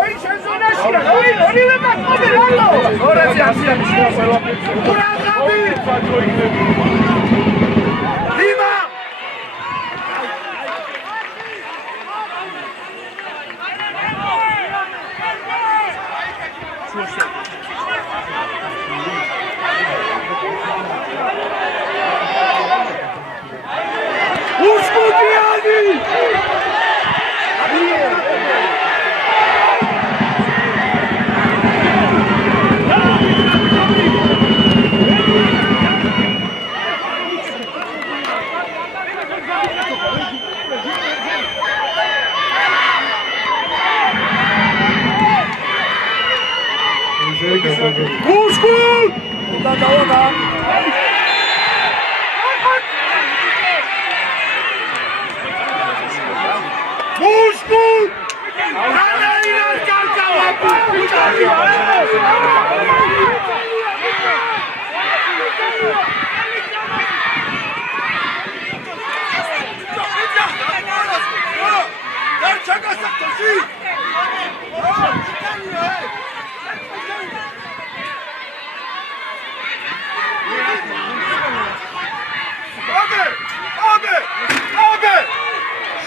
ოი შეზონაშია, ოი ორივე კაცი რატო? ორაზე ასია მისნა ყველაფერი. ყურადღები! დიმა! უსკუტიანი! უსკუტ! და. Muşkul! Anaylar karkava!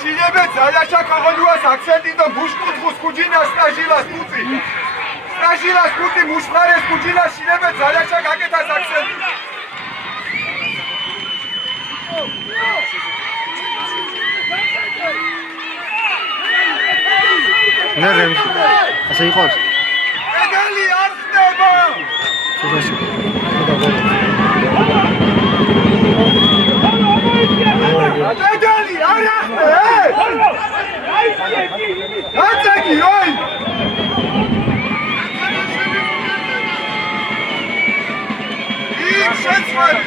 Sinebe zayasha kagoluas akcentito bushkutkhus kujinas stajilas puti. Stajilas puti mushmares kujinas sinebe zayasha gaketas akcenti. ნერემ. ასე იყოს? ეგელი არ ხდება. Adeli, ara! Ataki, oi! Ich schätze mal!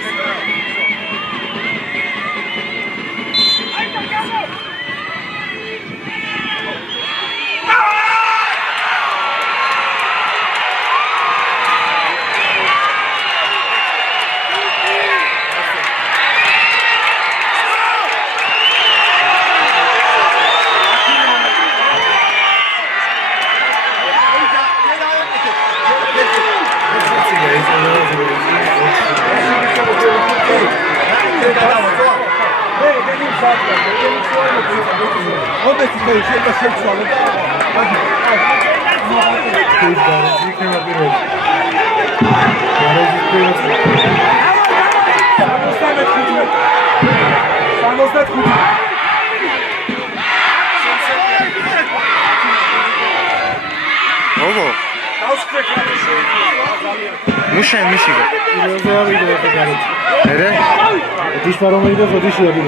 Muszę myśleć. Nere? Dziś parą minut do dziś robię.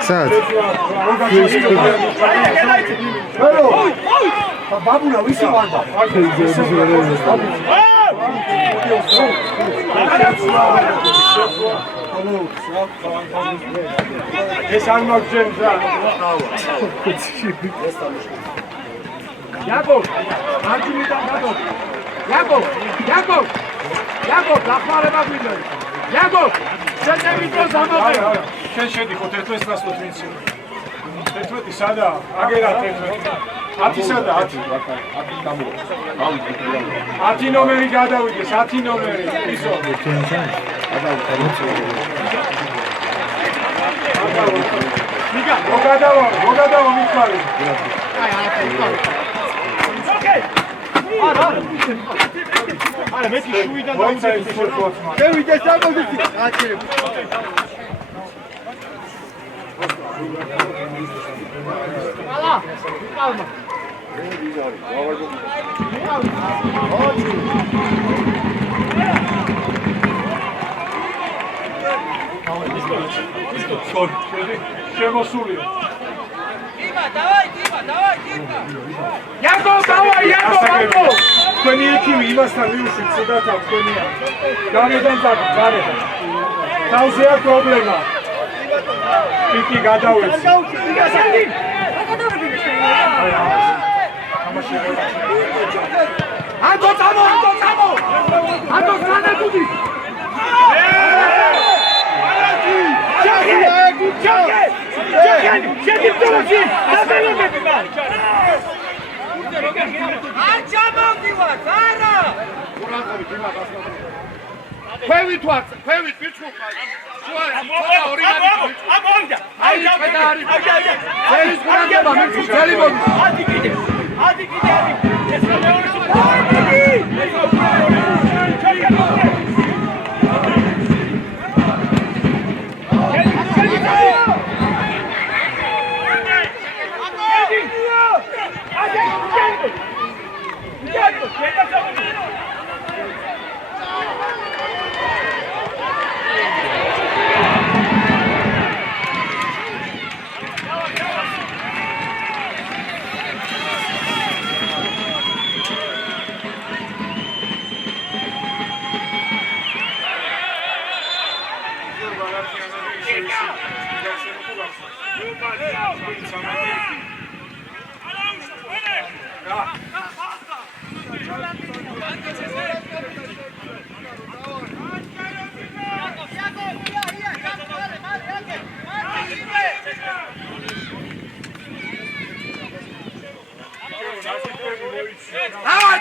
Sad. Babula, we see one. ეს არ მაგჯენ რა. Yakov, არჯიმიდან გადო. Yakov, დახმარება გვინდა. Yakov, შენ ვიდროს ამოღე. შენ შედიხოთ 11-ს ვიცი. 11 სადა? აგერა 11. 10 სადა 10. 10 გამოვა. 10 ნომერი გადავიდეს, 10 ნომერი. ისო. მიგა, მოგადავა მიხარი. არა, მეტი შუიდან დავიწყე. შევიდე საპოზიციო. აჩერებ. ალა, კალმა. შემოსულია. Давай! Yakov, Yakov! თქვენი ექიმი იმასთან მიუშვით, სადაც აქვს თქვენია. გარედან წაკი, გარედან. თავზე აქვს პრობლემა. პიკი გადავეცი. Anto, წამო! Anto, განაგუდი! Შედი ფტოლოში! დაბელობები მან! არ ჩამოვდივარ, არა! ქვევით ვიწყუყა. შუა ორი მარი. ამოვიდა. აი წედა არის. ძელის ყურადღება მიწი ძელი მოდი. ადი კიდე. ეს მეორე სულ.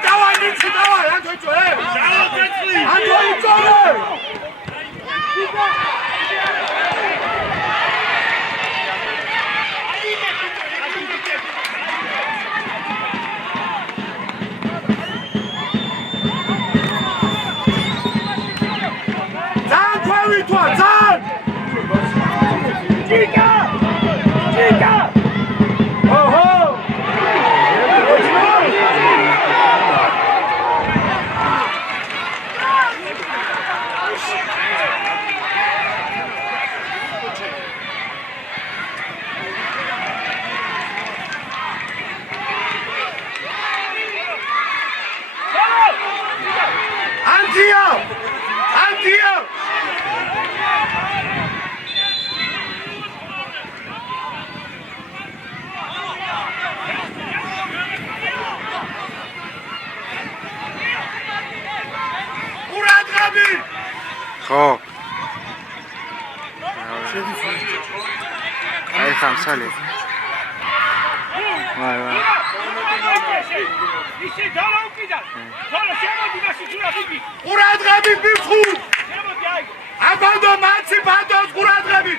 Давай, Никси, давай, Антонио, Антонио! ხო. აი ხამსალი. ვაი. ისე დააუკიდა. ხოლო შემოდი მასი ჯურაფიკი. ყურადღები მიხულ. შემოდი აი. აბანდო მაცი ბანდოს ყურადღები.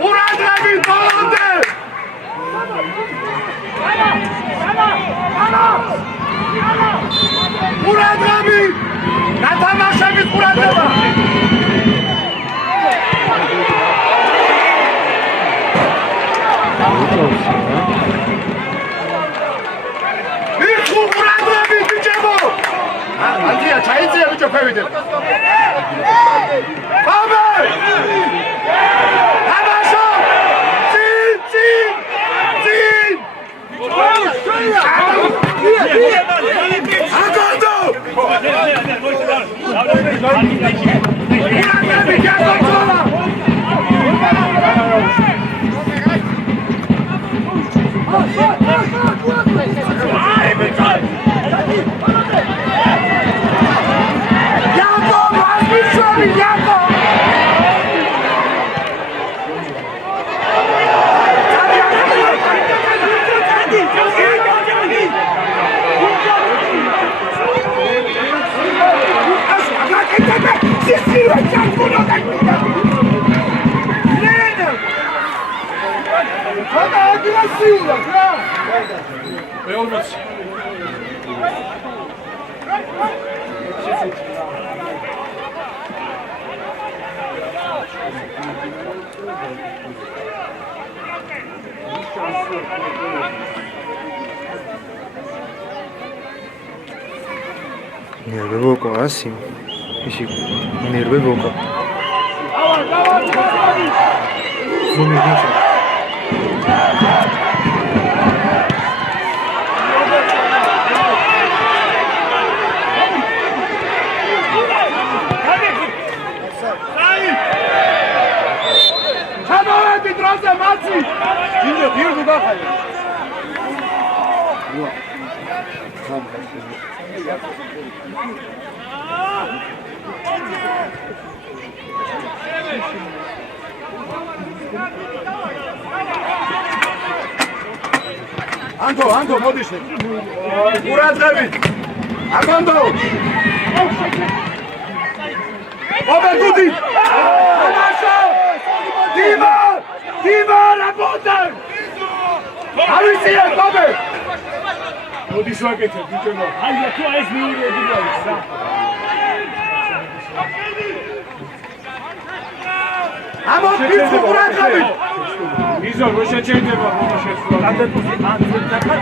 ყურადღები ბოლომდე ყურადღები გათამაშების ყურადღება მიხულ ყურადღები ბიჭებო ანტია ჩაიწია ბიჭო ფევიდე აბა აბაშო წინ აკორდო ნერვებოკო ასი ისი ნერვებოკო ზუმი გიჩა ჩამოვედი დროზე მაცი ძინო დირგუ გახაი Ando, მოდიშე. ყურადღები. აბანდო. აბა დუდი. Работай! Авицია კობე! მოდის ვაკეთებ ბიჭო. აი თუ ეს მიიღები რა. ამოწიფ ყურადღებით. იზო რო შეჭედება რომ შეცვლა. გადაწყვეტი ანძეთაკა.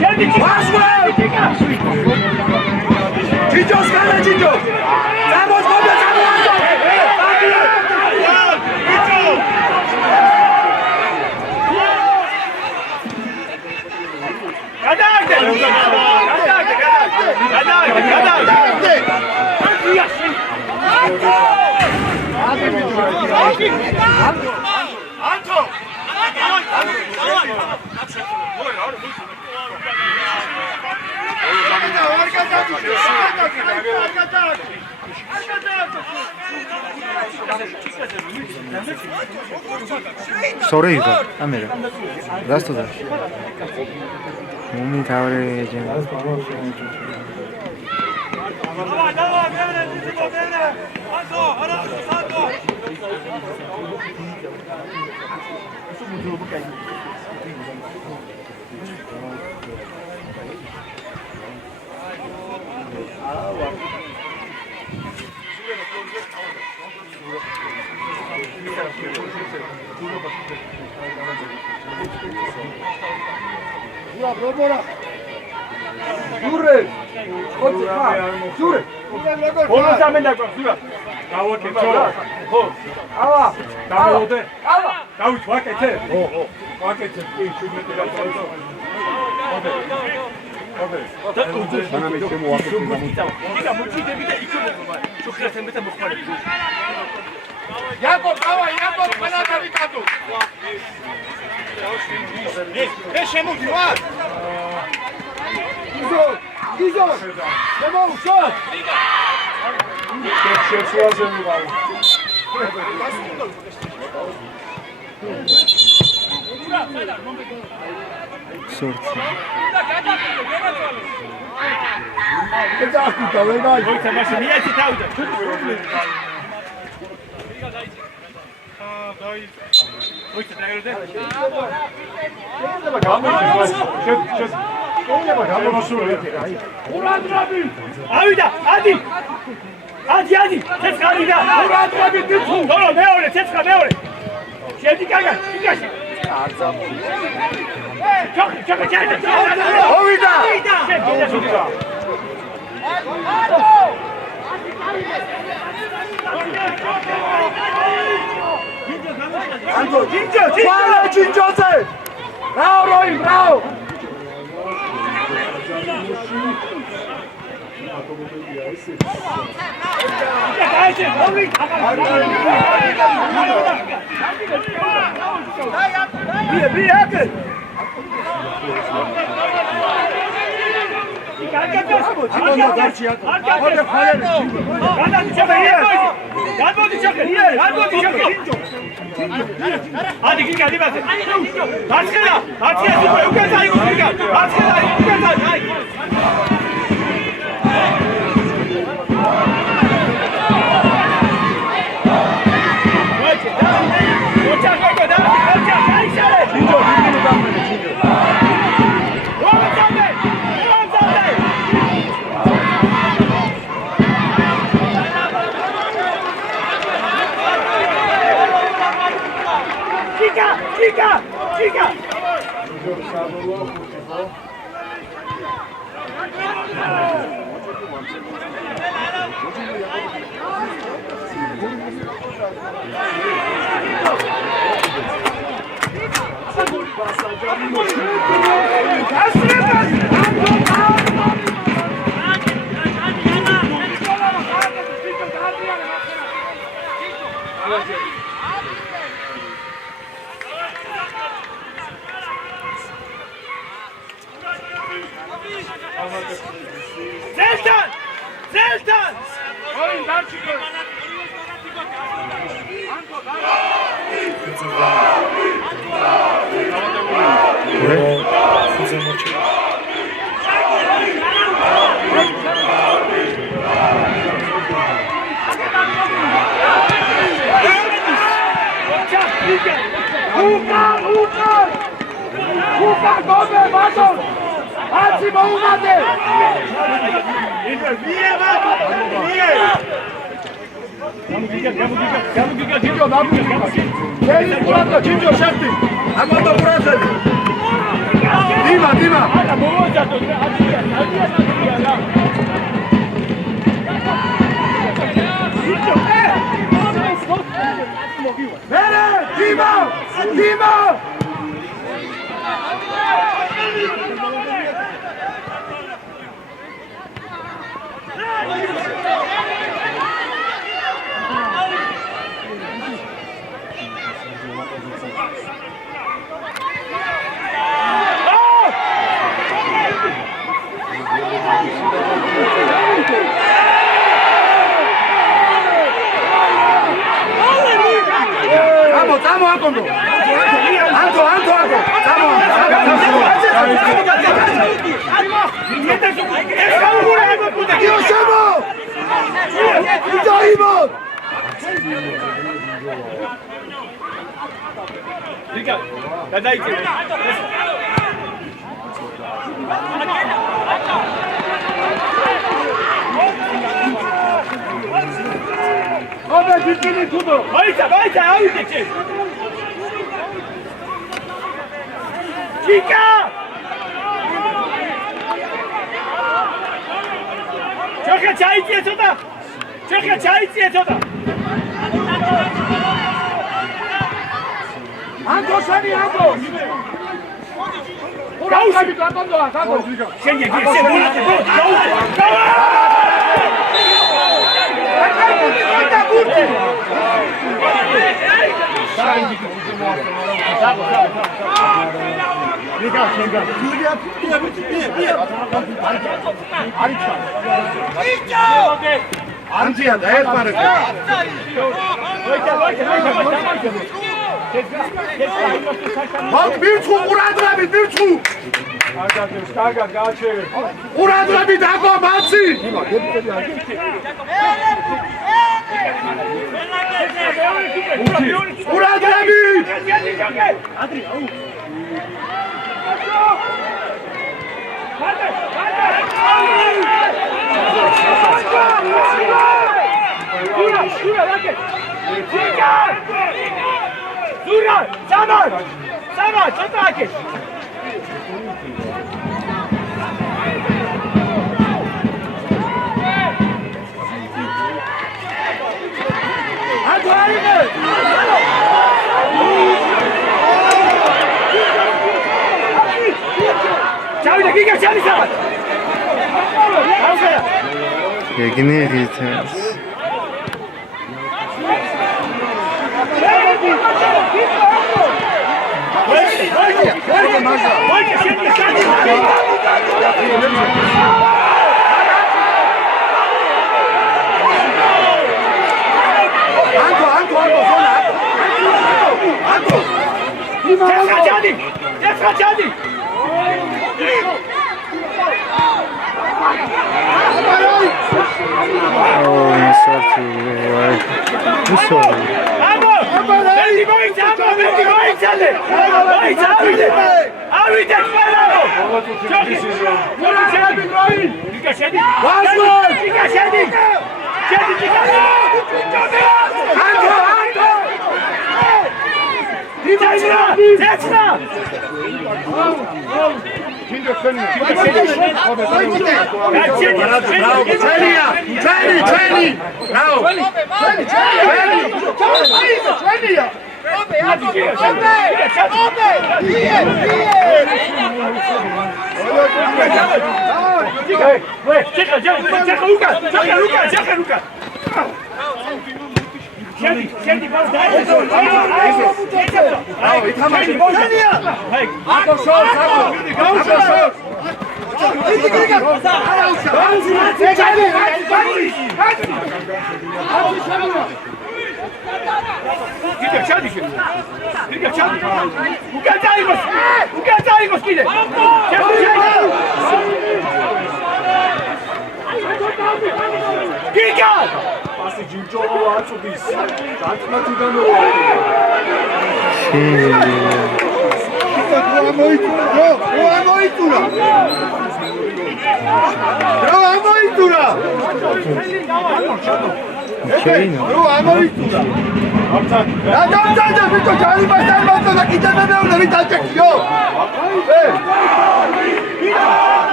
შედი ვასვა! ჯიჯოს განა ჯიჯო. წამოს კობე წამოანდო. Sorry, Amir. That's to that. Mummy Tower agent. Bora. Jure. Jure. Bora სამენდა გვაქვს. გავაკეთე. ხო. Ава. დავოდე. Ава. დავით ვაკეთე. ხო. ვაკეთე. კი, შუბლეტი გადავიდო. ოდე. მანამე შემოაკეთე გამოიწვა. იქა მოჭიდები და იქ მოხმარ. შუხრასთან მეტად მოხმარები. Jakob, давай, Jakob, პენალტი კატო. ეს შემოდივა. Გიზო. შემოუშო. შეცვლაზე მივალ. Sorts. ეს ახლა ვერ გაი. მოიცა მაშინ მიეცი თავიდან. მოიცა დაერდე. შეიძლება გამოიჩინოს. შეიძლება გამოსულეთ. ყურადღები. ავიდა, ადი. ადი. ცეცხალი და ყურადღები დიწუ. დოლო მეორე, ცეცხლა მეორე. შედი კაგა, იკაში. ჩაკა. ავიდა. Anto, Jinjoze! Bravo, Roy, bravo! Chica! Zeltan! Oyun dar çıkıyor. Ufa! უკან გობე ბატონ აცი მოუმატე ჯინჯო შეხტი ამონდა ყურანძელი დიმა მერე დიმა Vamos, Antondo! Anto! Chica! Çöke çay içiye çoda! Çöke çay içiye çoda! Anto seni Anto! Ulan kabi Anto! Sen ye gir sen bunu! Antiya da her var. Bak bir çu Uradra bir çu. Uradra bir dago matsi. Uradra bir. Zura, Sama, çataki. Hadi haydi. Çavi dakika çavi sana. Yine gideceğiz. Desfachadi! Oh, insulti,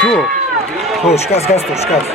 თუ ხო შკას გასტო შკას